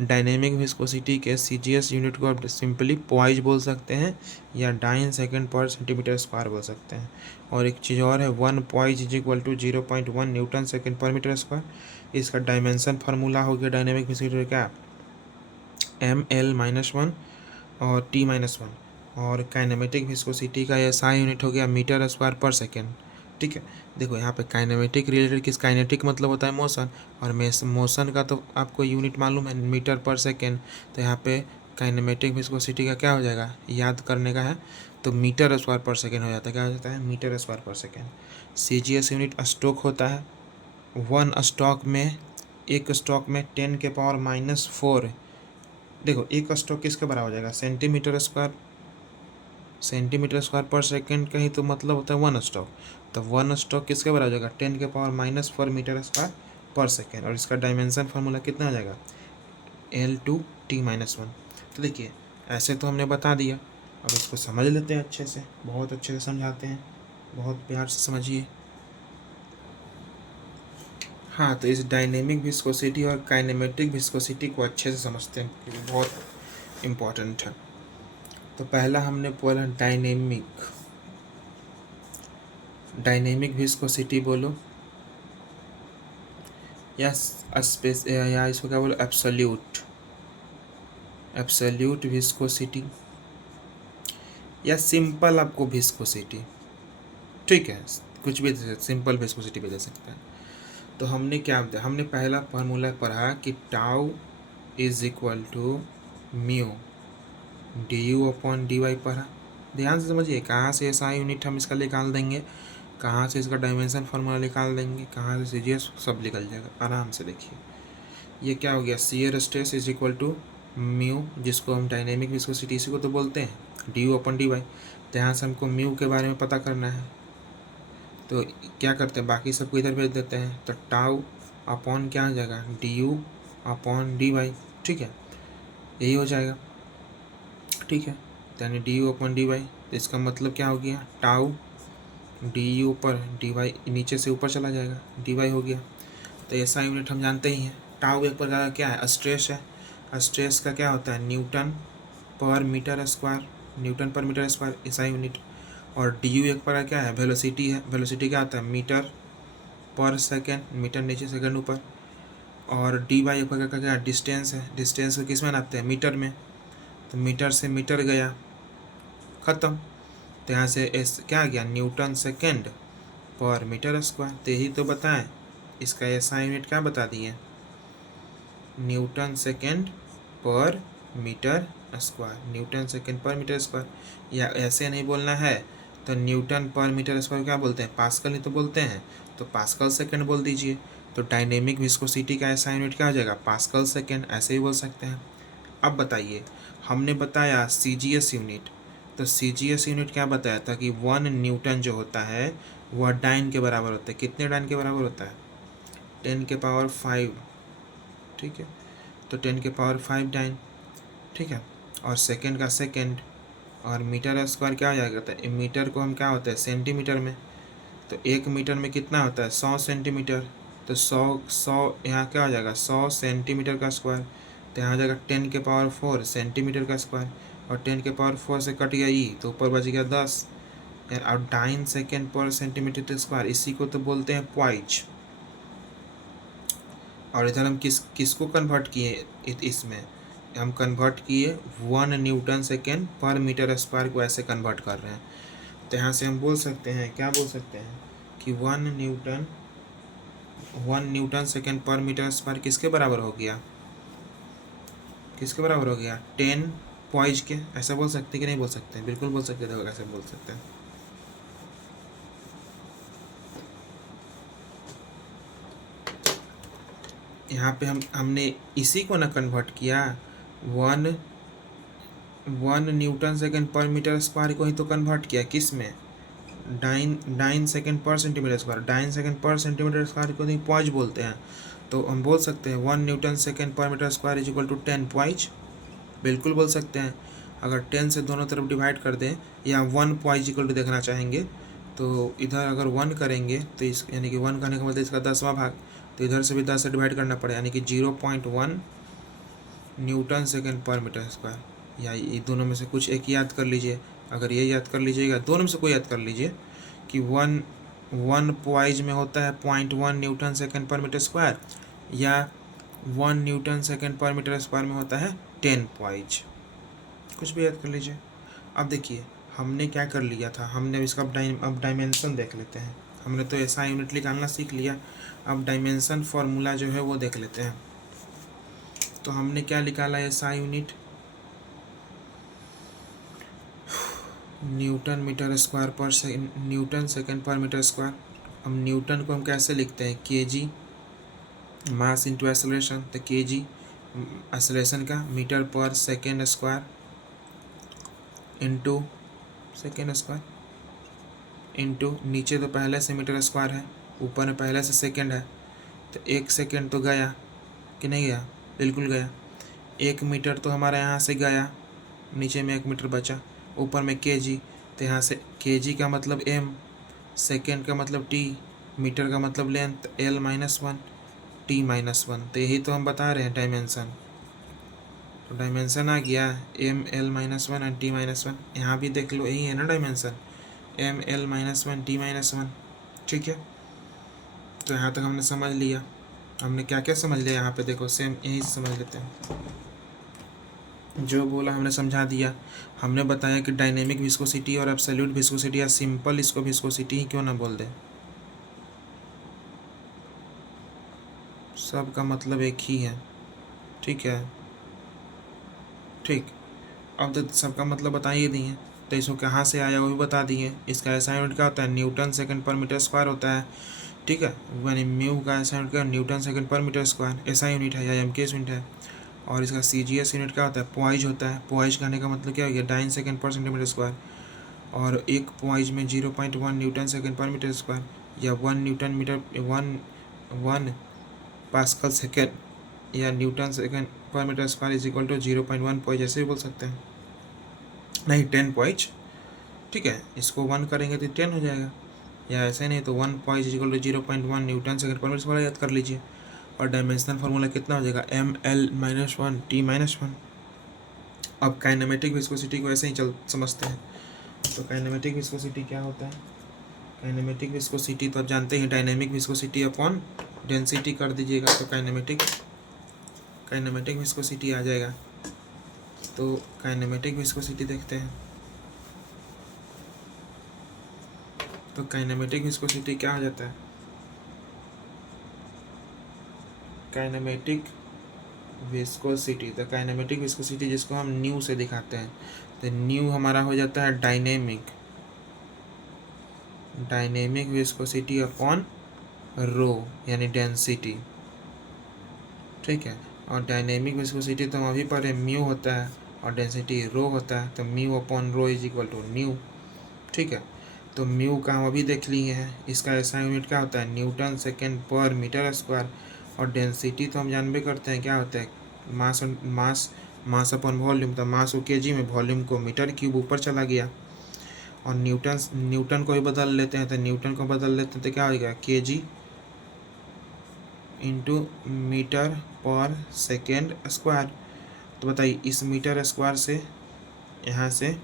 डायनेमिक विस्कोसिटी के CGS यूनिट को आप सिंपली पॉइज बोल सकते हैं या डाइन सेकेंड पर सेंटीमीटर स्क्वायर बोल सकते हैं। और एक चीज़ और है, 1 poise is equal to 0.1 newton second पर मीटर स्क्वायर। इसका डायमेंशन फार्मूला हो गया डायनेमिक विस्कोसिटी का ML-1 और T-1। और काइनेमेटिक विस्कोसिटी का SI यूनिट हो गया मीटर स्क्वायर पर सेकेंड। ठीक है, देखो यहाँ पे काइनेमेटिक रिलेटेड किस, काइनेटिक मतलब होता है मोशन, और मोशन का तो आपको यूनिट मालूम है मीटर पर सेकेंड। तो यहाँ पे काइनेमेटिक विस्कोसिटी का क्या हो जाएगा, याद करने का है तो मीटर स्क्वायर पर सेकेंड हो जाता है। क्या हो जाता है, मीटर स्क्वायर पर सेकेंड। CGS यूनिट स्टोक होता है। एक स्टॉक में 10⁻⁻⁴। देखो एक स्टॉक किसके बराबर हो जाएगा, सेंटीमीटर स्क्वायर पर सेकेंड का ही तो मतलब होता है 1 स्टॉक। तो 1 स्टॉक किसके बराबर हो जाएगा, 10⁻⁻⁴ मीटर स्क्वायर पर सेकेंड। और इसका डायमेंशन फार्मूला कितना हो जाएगा, L/T-1। तो देखिए ऐसे तो हमने बता दिया, अब इसको समझ लेते हैं अच्छे से, बहुत अच्छे से समझाते हैं, बहुत प्यार से समझिए। हाँ, तो इस डायनेमिक विस्कोसिटी और काइनेमेटिक विस्कोसिटी को अच्छे से समझते हैं क्योंकि बहुत इम्पॉर्टेंट है। तो पहला हमने पढ़ा डायनेमिक विस्कोसिटी बोलो या इसको क्या बोलो, एब्सोल्यूट विस्कोसिटी या सिंपल आपको विस्कोसिटी। ठीक है, कुछ भी सिंपल विस्कोसिटी भी दे सकते हैं। तो हमने हमने पहला फार्मूला पढ़ा कि tau is equal to mu du/dy पढ़ा। ध्यान से समझिए, कहाँ से SI यूनिट हम इसका निकाल देंगे, कहाँ से इसका डायमेंशन फार्मूला निकाल देंगे, कहाँ से CGS, सब निकल जाएगा आराम से। देखिए ये क्या हो गया, shear stress is equal to mu, जिसको हम डायनेमिक विस्कोसिटी इसी को तो बोलते हैं, du/dy। तो यहाँ से हमको म्यू के बारे में पता करना है, तो क्या करते हैं, बाकी सबको इधर भेज देते हैं। तो टाउ अपॉन क्या हो जाएगा, du/dy। ठीक है, यही हो जाएगा। ठीक है, यानी du/dy। तो इसका मतलब क्या हो गया, टाउ du पर dy नीचे से ऊपर चला जाएगा, dy हो गया। तो ऐसा यूनिट हम जानते ही हैं। टाउ एक प्रकार का क्या है, स्ट्रेस है। स्ट्रेस का क्या होता है, न्यूटन पर मीटर स्क्वायर ऐसा यूनिट। और du एक प्रकार क्या है, वेलोसिटी है। वेलोसिटी क्या होता है, मीटर पर सेकेंड, मीटर नीचे सेकेंड ऊपर। और dy एक प्रकार का क्या है, डिस्टेंस है। डिस्टेंस को किस में नापते हैं, मीटर में। तो मीटर से मीटर गया, ख़त्म। तो यहाँ से क्या आ गया, न्यूटन सेकेंड पर मीटर स्क्वायर। तो यही तो बताएं, इसका SI यूनिट क्या बता दिए, न्यूटन सेकेंड पर मीटर स्क्वायर। न्यूटन सेकेंड पर मीटर स्क्वायर, या ऐसे नहीं बोलना है तो न्यूटन पर मीटर स्क्वायर क्या बोलते हैं, पास्कल ही तो बोलते हैं, तो पास्कल सेकेंड बोल दीजिए। तो डायनेमिक विस्कोसिटी का SI यूनिट क्या हो जाएगा, पास्कल सेकेंड, ऐसे ही बोल सकते हैं। अब बताइए, हमने बताया CGS यूनिट, तो CGS यूनिट क्या बताया था कि 1 न्यूटन जो होता है वह डाइन के बराबर होता है। कितने डाइन के बराबर होता है, 10⁵ ठीक है, तो 10⁵ डाइन। ठीक है, और सेकेंड का सेकेंड, और मीटर स्क्वायर क्या हो जाएगा, तो मीटर को हम क्या होता है, सेंटीमीटर में। तो 1 मीटर में कितना होता है, 100 सेंटीमीटर। तो 100 यहाँ क्या हो जाएगा, 100 सेंटीमीटर का स्क्वायर। तो यहाँ हो जाएगा 10⁴ सेंटीमीटर का स्क्वायर। और 10⁴ से कट गया ई, तो ऊपर बच गया 10। और डाइन सेकेंड पर सेंटीमीटर स्क्वायर, इसी को तो बोलते हैं पॉइज। और इधर हम किसको कन्वर्ट किए, इसमें हम कन्वर्ट किए 1 न्यूटन सेकेंड पर मीटर स्क्वायर को, ऐसे कन्वर्ट कर रहे हैं। तो यहाँ से हम बोल सकते हैं, क्या बोल सकते हैं कि 1 न्यूटन सेकेंड पर मीटर स्क्वायर किसके बराबर हो गया, 10 पॉइज के। ऐसा बोल सकते कि नहीं बोल सकते, बिल्कुल बोल सकते थे, कैसे बोल सकते हैं। यहाँ पे हमने इसी को ना कन्वर्ट किया, 1 न्यूटन सेकेंड पर मीटर स्क्वायर को ही तो कन्वर्ट किया, किस में, डाइन सेकेंड पर सेंटीमीटर स्क्वायर। डाइन सेकेंड पर सेंटीमीटर स्क्वायर को ही पॉइज बोलते हैं। तो हम बोल सकते हैं 1 न्यूटन सेकेंड पर metre square is equal to 10 poise, बिल्कुल बोल सकते हैं। अगर 10 से दोनों तरफ डिवाइड कर दें, या 1 पॉइज इक्वल टू देखना चाहेंगे तो इधर अगर 1 करेंगे तो इस यानी कि 1 करने का मतलब इसका 10वां भाग, तो इधर से भी 10 से डिवाइड करना पड़ेगा, यानी कि 0.1 न्यूटन सेकेंड पर मीटर स्क्वायर। या ये दोनों में से कुछ एक याद कर लीजिए। अगर ये याद कर लीजिएगा, दोनों में से कोई याद कर लीजिए कि 1 पॉइज में होता है 0.1 न्यूटन सेकेंड पर मीटर स्क्वायर, या 1 न्यूटन सेकेंड पर मीटर स्क्वायर में होता है 10 पॉइज। कुछ भी याद कर लीजिए। अब देखिए हमने क्या कर लिया था, हमने इसका अब डायमेंशन देख लेते हैं। हमने तो ऐसा यूनिट निकालना सीख लिया, अब डायमेंशन फार्मूला जो है वो देख लेते हैं। तो हमने क्या निकाला ऐसा यूनिट, न्यूटन मीटर स्क्वायर पर न्यूटन सेकेंड पर मीटर स्क्वायर। अब न्यूटन को हम कैसे लिखते हैं, केजी मास इंटू एक्सेलरेशन, तो केजी एक्सेलरेशन का, मीटर पर second square into second square into नीचे तो पहले से मीटर स्क्वायर है, ऊपर में पहले से सेकेंड है, तो 1 सेकेंड तो गया कि नहीं गया, बिल्कुल गया। 1 मीटर तो हमारा यहाँ से गया, नीचे में 1 मीटर बचा, ऊपर में केजी, तो यहाँ से केजी का मतलब m, सेकेंड का मतलब t, मीटर का मतलब लेंथ l-1, t-1। तो यही तो हम बता रहे हैं डायमेंशन। तो डायमेंशन आ गया m l-1 और t-1। यहाँ भी देख लो यही है ना डायमेंशन, m l-1 t-1। ठीक है, तो यहाँ तक हमने समझ लिया। हमने क्या क्या समझ लिया यहाँ पे, देखो सेम यही समझ लेते हैं। जो बोला हमने समझा दिया। हमने बताया कि डायनेमिक विस्कोसिटी और एब्सोल्यूट विस्कोसिटी, या सिंपल इसको विस्कोसिटी ही क्यों ना बोल दे, सब का मतलब एक ही है। ठीक है, ठीक। अब तो सबका मतलब बता ही दिए, तो इसको कहाँ से आया वो भी बता दिए। इसका ऐसा यूनिट क्या होता है, न्यूटन सेकेंड पर मीटर स्क्वायर होता है। ठीक है, यानी म्यू का ऐसा यूनिट क्या, न्यूटन सेकेंड पर मीटर स्क्वायर ऐसा यूनिट है, या एमकेएस यूनिट है। और इसका सीजीएस यूनिट क्या होता है, पॉइज होता है। पॉइज कहने का मतलब क्या हो गया, डाइन सेकेंड पर सेंटीमीटर स्क्वायर। और एक पॉइज में 0.1 न्यूटन सेकेंड पर मीटर स्क्वायर, या 1 न्यूटन मीटर 1 पास्कल सेकेंड, या न्यूटन सेकेंड पर metre square is equal to 0.1 poise, ऐसे भी बोल सकते हैं। नहीं, 10 पॉइज। ठीक है, इसको 1 करेंगे तो 10 हो जाएगा, या ऐसे नहीं तो 1 poise is equal to 0.1 newton second पर मीटर स्क्वायर याद कर लीजिए। और डायमेंशनल फार्मूला कितना हो जाएगा, m-l-1 t-1। अब काइनेमेटिक विस्कोसिटी को ऐसे ही समझते हैं। तो काइनेमेटिक विस्कोसिटी क्या होता है, काइनेमेटिक विस्कोसिटी तो आप जानते हैं, डायनेमिक विस्कोसिटी अपॉन डेंसिटी कर दीजिएगा तो काइनेमेटिक विस्कोसिटी आ जाएगा। तो काइनेमेटिक विस्कोसिटी देखते हैं। तो काइनेमेटिक विस्कोसिटी क्या हो जाता है, काइनेमेटिक विस्कोसिटी, तो काइनेमेटिक विस्कोसिटी जिसको हम न्यू से दिखाते हैं, तो न्यू हमारा हो जाता है डायनेमिक विस्कोसिटी अपॉन रो, यानी डेंसिटी। ठीक है, और डायनेमिक विस्कोसिटी तो हम अभी पढ़े, म्यू होता है और डेंसिटी रो होता है, तो mu upon rho is equal to nu. ठीक है, तो म्यू का हम अभी देख लिए हैं। इसका ऐसा यूनिट क्या होता है, न्यूटन सेकेंड पर मीटर स्क्वायर। और डेंसिटी तो हम जानबे करते हैं क्या होता है, मास अपॉन वॉल्यूम। तो मास को केजी में, वॉल्यूम को मीटर क्यूब ऊपर चला गया। और न्यूटन को भी बदल लेते हैं, तो न्यूटन को बदल लेते हैं तो क्या हो जाएगा, केजी इंटू मीटर पर सेकेंड स्क्वायर। तो बताइए इस मीटर स्क्वायर से यहाँ से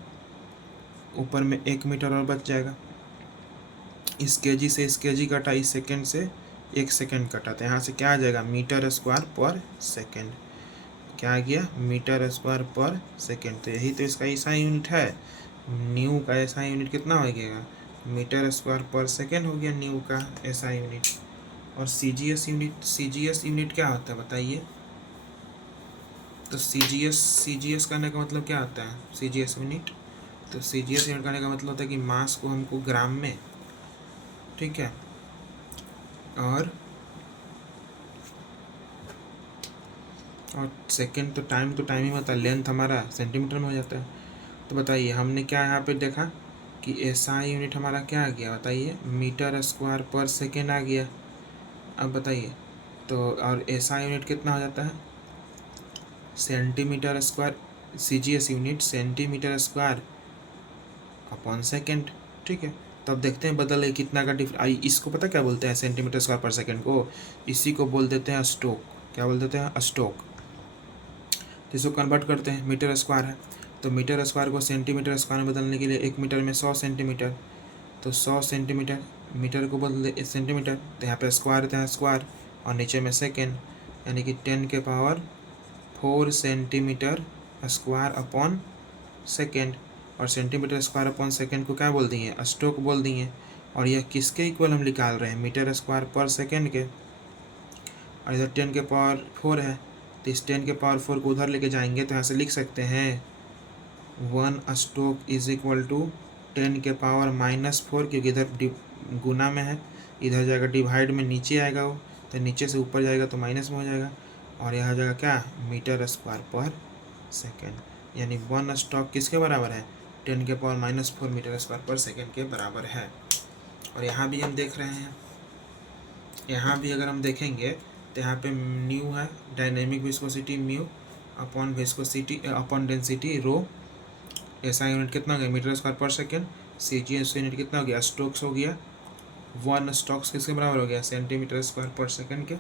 ऊपर में 1 मीटर और बच जाएगा। इस केजी से इस केजी कटा, इस सेकेंड से 1 सेकेंड कटा, तो यहाँ से क्या आ जाएगा, मीटर स्क्वायर पर सेकेंड। क्या आ गया, मीटर स्क्वायर पर सेकेंड। तो यही तो इसका ऐसा यूनिट है। न्यू का ऐसा यूनिट कितना हो गया, मीटर स्क्वायर पर सेकेंड हो गया न्यू का ऐसा यूनिट। और सीजीएस यूनिट क्या होता है बताइए। तो सीजीएस करने का मतलब क्या होता है, सीजीएस यूनिट, तो सीजीएस यूनिट करने का मतलब होता है कि मास को हमको ग्राम में, ठीक है, और सेकेंड तो टाइम ही होता है, लेंथ हमारा सेंटीमीटर में हो जाता है। तो बताइए हमने क्या यहाँ पे देखा कि एसआई यूनिट हमारा क्या आ गया बताइए, मीटर स्क्वायर पर सेकेंड आ गया। अब बताइए तो, और एसआई यूनिट कितना हो जाता है, centimetre square. CGS unit centimetre square upon second. ठीक है, तो अब देखते हैं बदल है कितना का इसको पता क्या बोलते हैं सेंटीमीटर स्क्वायर पर सेकंड को, इसी को बोल देते हैं स्टोक। क्या बोल देते हैं? स्टोक। तो इसको कन्वर्ट करते हैं, मीटर स्क्वायर है तो मीटर स्क्वायर को सेंटीमीटर स्क्वायर में बदलने के लिए 1 मीटर में 100 सेंटीमीटर, तो 100 सेंटीमीटर, मीटर को बदल दे सेंटीमीटर, तो यहाँ पे स्क्वायर है तो यहाँ स्क्वायर और नीचे में सेकेंड, यानी कि 10 के power 4 centimetre square upon second. और सेंटीमीटर स्क्वायर अपॉन सेकेंड को क्या बोल दिए? स्टोक बोल दिए। और यह किसके इक्वल हम निकाल रहे हैं? मीटर स्क्वायर पर सेकेंड के। और इधर 10 के पावर 4 है तो इस 10 के पावर 4 को उधर लेके जाएंगे तो यहाँ से लिख सकते हैं 1 स्टोक इज इक्वल टू 10 के पावर -4, क्योंकि इधर गुना में है, इधर जाएगा डिवाइड में, नीचे आएगा वो, तो नीचे से ऊपर जाएगा तो माइनस में हो जाएगा, और यहाँ जाएगा क्या? मीटर स्क्वायर पर सेकेंड। यानी 1 स्टोक किसके बराबर है? 10 के पावर -4 मीटर स्क्वायर पर सेकेंड के बराबर है। और यहाँ भी हम देख रहे हैं, यहाँ भी अगर हम देखेंगे तो यहाँ पे न्यू है, dynamic viscosity mu upon viscosity upon density rho. SI unit कितना हो गया? मीटर स्क्वायर पर सेकेंड। सीजीएस यूनिट कितना हो गया? स्टोक्स हो गया। 1 स्टोक्स किसके बराबर हो गया? सेंटीमीटर स्क्वायर पर सेकेंड के।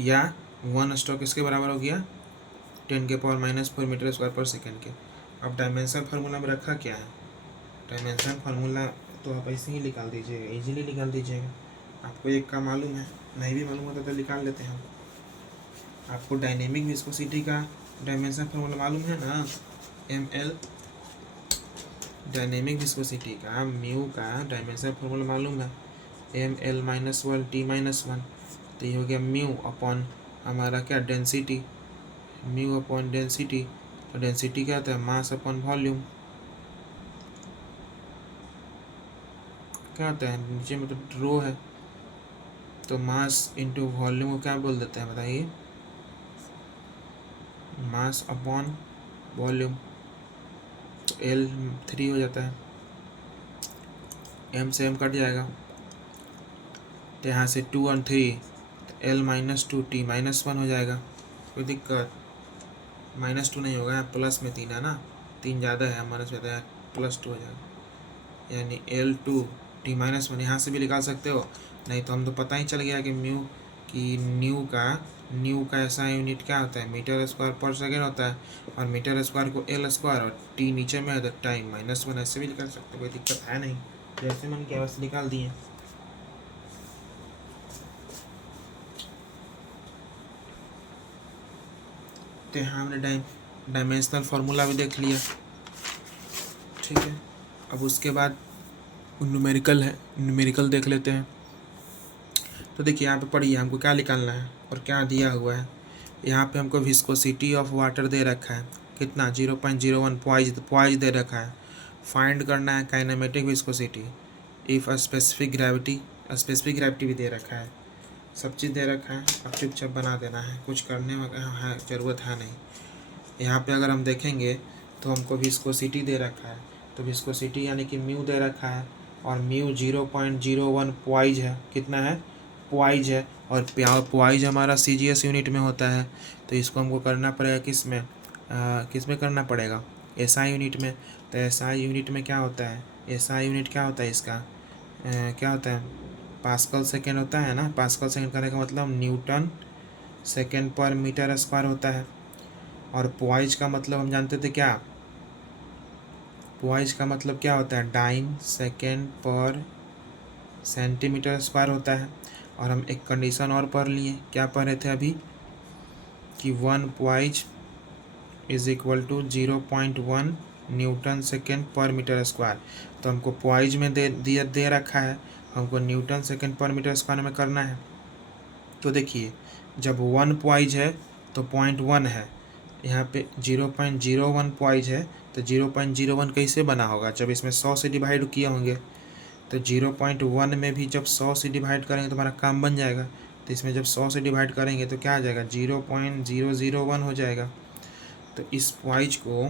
या 1 स्टोक किसके बराबर हो गया? 10 के पावर -4 मीटर स्क्वायर पर सेकेंड के। अब डायमेंशन फार्मूला में रखा क्या है? डायमेंशन फार्मूला तो आप ऐसे ही निकाल दीजिएगा, इजीली निकाल दीजिएगा। आपको एक का मालूम है, नहीं भी मालूम होता तो निकाल लेते हैं। आपको डायनेमिक विस्कोसिटी का डायमेंशन फार्मूला मालूम है ना? ml। डायनेमिक विस्कोसिटी का म्यू का डायमेंशन फार्मूला मालूम है, ml-1 t-1। तो ये हो गया म्यू अपॉन हमारा क्या? डेंसिटी। म्यू अपॉन डेंसिटी, तो डेंसिटी क्या होता है? Mass upon volume. क्या होता है? नीचे में तो रो है, तो मास इंटू वॉल्यूम को क्या बोल देते हैं बताइए? Mass upon volume. तो L 3 हो जाता है, M से M कट जाएगा, तो यहाँ से 2 और 3, तो L-2 t-1 हो जाएगा। कोई दिक्कत? -2 नहीं होगा, प्लस में 3 है ना, 3 ज़्यादा है, माइनस में है, +2 हो जाएगा। यानी L2 t-1 यहाँ से भी निकाल सकते हो, नहीं तो हम तो पता ही चल गया कि न्यू का ऐसा यूनिट क्या होता है? मीटर स्क्वायर पर सेकेंड होता है, और मीटर स्क्वायर को L स्क्वायर और टी नीचे में है तो टाइम -1, ऐसे भी निकाल सकते, कोई दिक्कत है नहीं। जैसे मन किया वैसे निकाल दिए। तो यहाँ हमने डायमेंशनल फार्मूला भी देख लिया, ठीक है। अब उसके बाद न्यूमेरिकल है, न्यूमेरिकल देख लेते हैं। तो देखिए यहाँ पे पढ़िए हमको क्या निकालना है और क्या दिया हुआ है। यहाँ पे हमको विस्कोसिटी ऑफ वाटर दे रखा है, कितना? 0.01 पॉइज दे रखा है। फाइंड करना है kinematic viscosity if specific gravity भी दे रखा है, सब चीज़ दे रखा है। अब चुपचाप बना देना है, कुछ करने में ज़रूरत है नहीं। यहाँ पे अगर हम देखेंगे तो हमको विस्कोसिटी दे रखा है, तो विस्कोसिटी यानी कि म्यू दे रखा है, और म्यू 0.01 पॉइज है। कितना है? पॉइज है, और पॉइज हमारा सीजीएस यूनिट में होता है, तो इसको हमको करना पड़ेगा किस में करना पड़ेगा? एसआई यूनिट में। तो एसआई यूनिट में क्या होता है? एसआई यूनिट क्या होता है इसका? क्या होता है? पास्कल सेकेंड होता है ना। पास्कल सेकेंड करने का मतलब न्यूटन सेकेंड पर मीटर स्क्वायर होता है। और पॉइज का मतलब हम जानते थे क्या? पॉइज का मतलब क्या होता है? डाइन सेकेंड पर सेंटीमीटर स्क्वायर होता है। और हम एक कंडीशन और पढ़ लिए, क्या पढ़ रहे थे अभी? कि 1 poise is equal to 0.1 newton second पर मीटर स्क्वायर। तो हमको पॉइज में दे रखा है, हमको न्यूटन सेकेंड पर मीटर स्क्वायर में करना है। तो देखिए जब 1 पॉइज है तो 0.1 है, यहाँ पे 0.01 पॉइज है, तो 0.01 कैसे बना होगा? जब इसमें 100 से डिवाइड किए होंगे, तो 0.1 में भी जब 100 से डिवाइड करेंगे तो हमारा काम बन जाएगा। तो इसमें जब 100 से डिवाइड करेंगे तो क्या आ जाएगा? 0.001 हो जाएगा। तो इस पॉइज को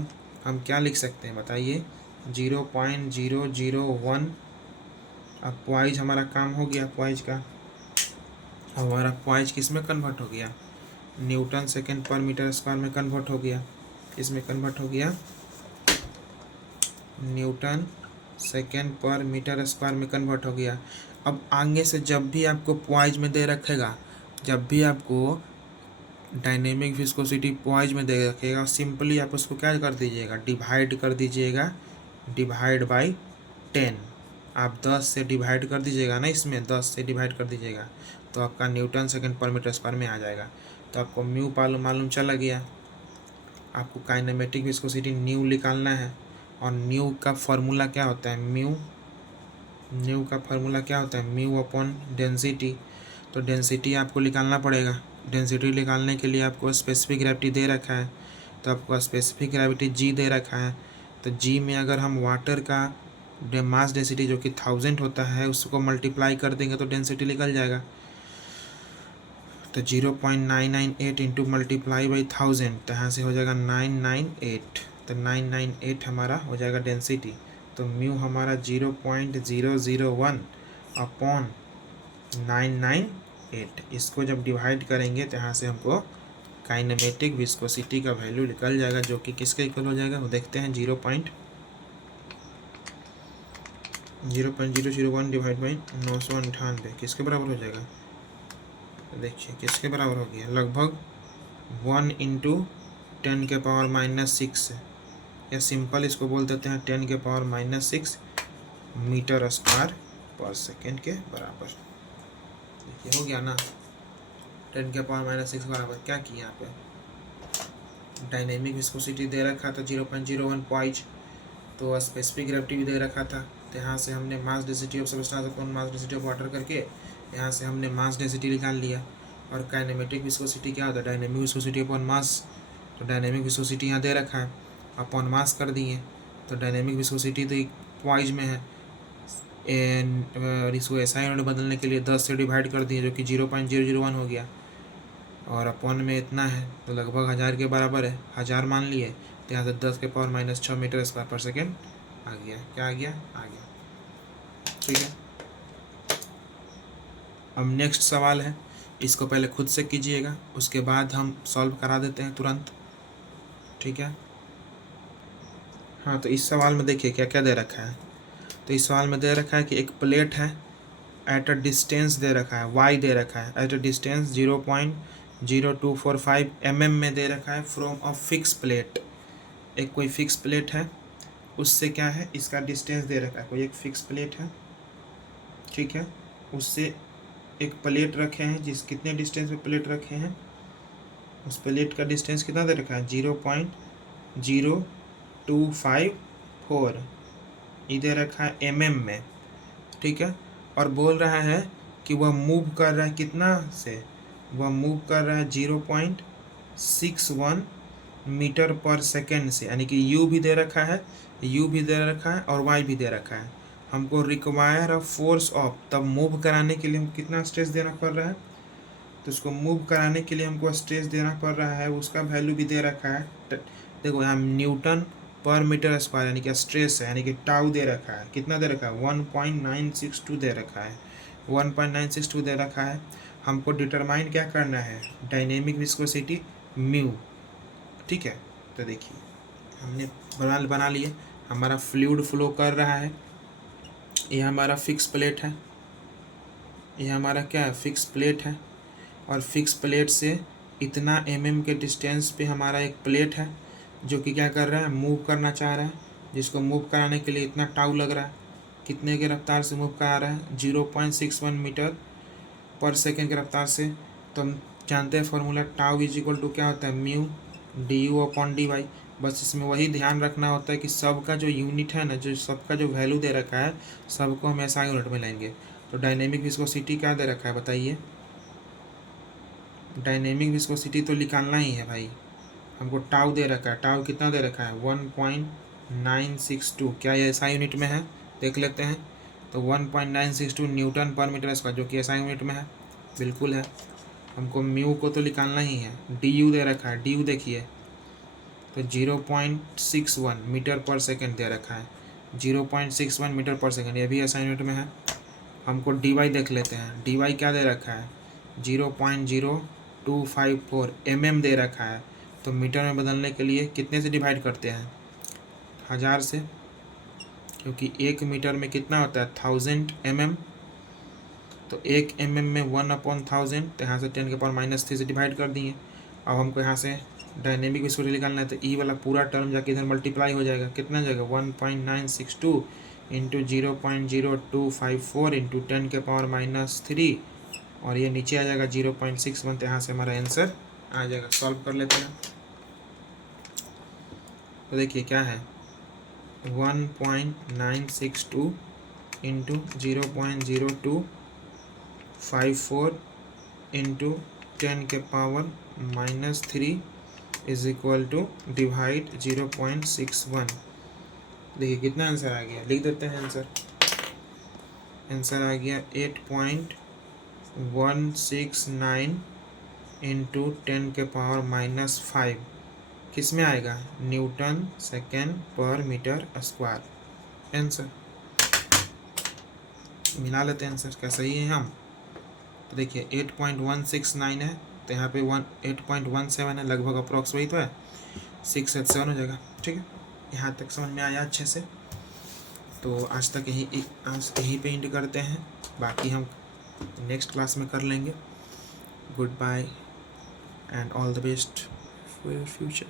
हम क्या लिख सकते हैं बताइए? 0.001। अब पॉइज हमारा काम हो गया, पॉइज का। हमारा पॉइज किस में कन्वर्ट हो गया? न्यूटन सेकेंड पर मीटर स्क्वायर में कन्वर्ट हो गया। इसमें कन्वर्ट हो गया न्यूटन सेकेंड पर मीटर स्क्वायर में कन्वर्ट हो गया। अब आगे से जब भी आपको पॉइज में दे रखेगा, जब भी आपको डायनेमिक विस्कोसिटी पॉइज में दे रखेगा, सिंपली आप उसको क्या कर दीजिएगा, डिवाइड कर दीजिएगा, डिवाइड बाई 10। आप 10 से डिवाइड कर दीजिएगा ना, इसमें 10 से डिवाइड कर दीजिएगा तो आपका न्यूटन सेकेंड पर मीटर स्क्वायर में आ जाएगा। तो आपको म्यू मालूम चला गया। आपको काइनेमेटिक विस्कोसिटी न्यू निकालना है, और न्यू का फॉर्मूला क्या होता है, न्यू का फार्मूला क्या होता है, म्यू अपॉन डेंसिटी। तो डेंसिटी आपको निकालना पड़ेगा। डेंसिटी निकालने के लिए आपको स्पेसिफिक ग्रेविटी दे रखा है, तो आपको स्पेसिफिक ग्रेविटी जी दे रखा है। तो जी में अगर हम वाटर का मास डेंसिटी जो कि 1000 होता है उसको मल्टीप्लाई कर देंगे तो डेंसिटी निकल जाएगा। तो 0.998 इंटू मल्टीप्लाई बाई 1000, तो यहाँ से हो जाएगा 998। तो 998 हमारा हो जाएगा डेंसिटी। तो म्यू हमारा 0.001 अपॉन 998। इसको जब डिवाइड करेंगे तो यहाँ से हमको काइनेमेटिक विस्कोसिटी का वैल्यू निकल जाएगा, जो कि किसके इक्वल हो जाएगा वो देखते हैं। 0.001 डिवाइड बाई 998 किसके बराबर हो जाएगा, तो देखिए किसके बराबर हो गया, लगभग 1 इंटू 10 के पावर -6, या सिंपल इसको बोल देते हैं 10 के पावर -6 मीटर स्क्वायर पर सेकेंड के बराबर। देखिए हो गया ना, 10 के पावर -6 बराबर क्या किया यहाँ पे, डायनेमिक विस्कोसिटी दे रखा था 0.01 पॉइज, तो स्पेसिफिक ग्रेविटी भी दे रखा था। तो यहाँ से हमने mass density of substance upon mass density of water करके यहाँ से हमने मास डेंसिटी निकाल लिया। और काइनेमेटिक विस्कोसिटी क्या होता है, डायनेमिक विस्कोसिटी अपॉन मास। तो डायनेमिक विस्कोसिटी यहाँ दे रखा है, अपॉन मास कर दिए। तो डायनेमिक विस्कोसिटी तो एक पॉइज में है, और इसको एसआई यूनिट बदलने के लिए 10 से डिवाइड कर दिए, जो कि 0.001 हो गया, और अपॉन में इतना है तो लगभग 1000 के बराबर है, 1000 मान लिए। तो यहाँ से 10 के पावर -6 मीटर स्क्वायर पर सेकेंड आ गया। क्या आ गया, आ गया। ठीक है, अब नेक्स्ट सवाल है, इसको पहले खुद से कीजिएगा, उसके बाद हम सॉल्व करा देते हैं तुरंत। ठीक है, हाँ तो इस सवाल में देखिए क्या क्या दे रखा है। तो इस सवाल में दे रखा है कि एक प्लेट है, एट अ डिस्टेंस दे रखा है, वाई दे रखा है, एट अ डिस्टेंस 0.0245 mm में दे रखा है फ्रॉम अ फिक्स प्लेट। एक कोई फिक्स प्लेट है, उससे क्या है, इसका डिस्टेंस दे रखा है, कोई एक फिक्स प्लेट है, ठीक है, उससे एक प्लेट रखे हैं, जिस कितने डिस्टेंस पे प्लेट रखे हैं, उस प्लेट का डिस्टेंस कितना दे रखा है, 0.0254 ये दे रखा है mm में। ठीक है, और बोल रहा है कि वह मूव कर रहा है कितना से, वह मूव कर रहा है 0.61 मीटर पर सेकेंड से, यानी कि u भी दे रखा है, u भी दे रखा है और y भी दे रखा है। हमको रिक्वायर अ फोर्स ऑफ, तब मूव कराने के लिए हम कितना स्ट्रेस देना पड़ रहा है, तो उसको मूव कराने के लिए हमको स्ट्रेस देना पड़ रहा है, उसका वैल्यू भी दे रखा है। देखो यहाँ न्यूटन पर मीटर स्क्वायर यानी कि स्ट्रेस है, यानी कि टाउ दे रखा है, कितना दे रखा है, 1.962 दे रखा है, 1.962 दे रखा है। हमको डिटरमाइन क्या करना है, डायनेमिक विस्कोसिटी म्यू। ठीक है, तो देखिए हमने बना लिए, हमारा फ्लूइड फ्लो कर रहा है, ये हमारा फिक्स प्लेट है, ये हमारा क्या है, फिक्स प्लेट है, और फिक्स प्लेट से इतना mm के डिस्टेंस पे हमारा एक प्लेट है जो कि क्या कर रहा है, मूव करना चाह रहा है, जिसको मूव कराने के लिए इतना टाउ लग रहा है। कितने के रफ्तार से मूव करा रहा है, 0.61 मीटर पर सेकेंड के रफ्तार से। तो हम जानते हैं formula, tau is equal to क्या होता है, mu d upon D y. बस इसमें वही ध्यान रखना होता है कि सबका जो यूनिट है ना, जो सबका जो वैल्यू दे रखा है, सबको हम ऐसा यूनिट में लेंगे। तो डायनेमिक विस्कोसिटी क्या दे रखा है बताइए, डायनेमिक विस्कोसिटी तो निकालना ही है भाई, हमको टाउ दे रखा है, टाउ कितना दे रखा है, 1.962, क्या ये ऐसा यूनिट में है, देख लेते हैं। तो 1.962 न्यूटन पर मीटर स्क्वायर, जो कि ऐसा यूनिट में है, बिल्कुल है। हमको म्यू को तो निकालना ही है, डी यू दे रखा है, डी यू देखिए तो 0.61 मीटर पर सेकेंड दे रखा है, 0.61 मीटर पर सेकेंड, ये भी ऐसा यूनिट में है। हमको डी वाई देख लेते हैं, डी वाई क्या दे रखा है, 0.0254 mm दे रखा है। तो मीटर में बदलने के लिए कितने से डिवाइड करते हैं, 1000 से। क्योंकि 1 मीटर में कितना होता है 1000 mm, तो 1 mm में 1/1000, तो यहाँ से 10⁻³ से डिवाइड कर दिए। अब हमको यहाँ से डायनेमिक स्पीड निकालना है, तो ई वाला पूरा टर्म जाके इधर मल्टीप्लाई हो जाएगा, कितना जाएगा 1.962 इंटू 0.0254 इंटू 10⁻³ और ये नीचे आ जाएगा 0.61, तो यहाँ से हमारा आंसर आ जाएगा। सॉल्व कर लेते हैं। तो देखिए क्या है 1.962 into 0.0254 into 10⁻³ is equal to divide 0.61। देखिए कितना आंसर आ गया, लिख देते हैं आंसर। आंसर आ गया 8.169 इंटू 10⁻⁵ किस में आएगा न्यूटन सेकेंड पर मीटर स्क्वायर। आंसर मिला लेते हैं आंसर, क्या सही है हम। तो देखिए 8.169 है, तो यहाँ पे 8.17 है, लगभग अप्रॉक्स वही तो है, 6 से 7 हो जाएगा। ठीक है, यहाँ तक समझ में आया अच्छे से। तो आज यहीं पे एंड करते हैं, बाकी हम नेक्स्ट क्लास में कर लेंगे। Goodbye and all the best for your future.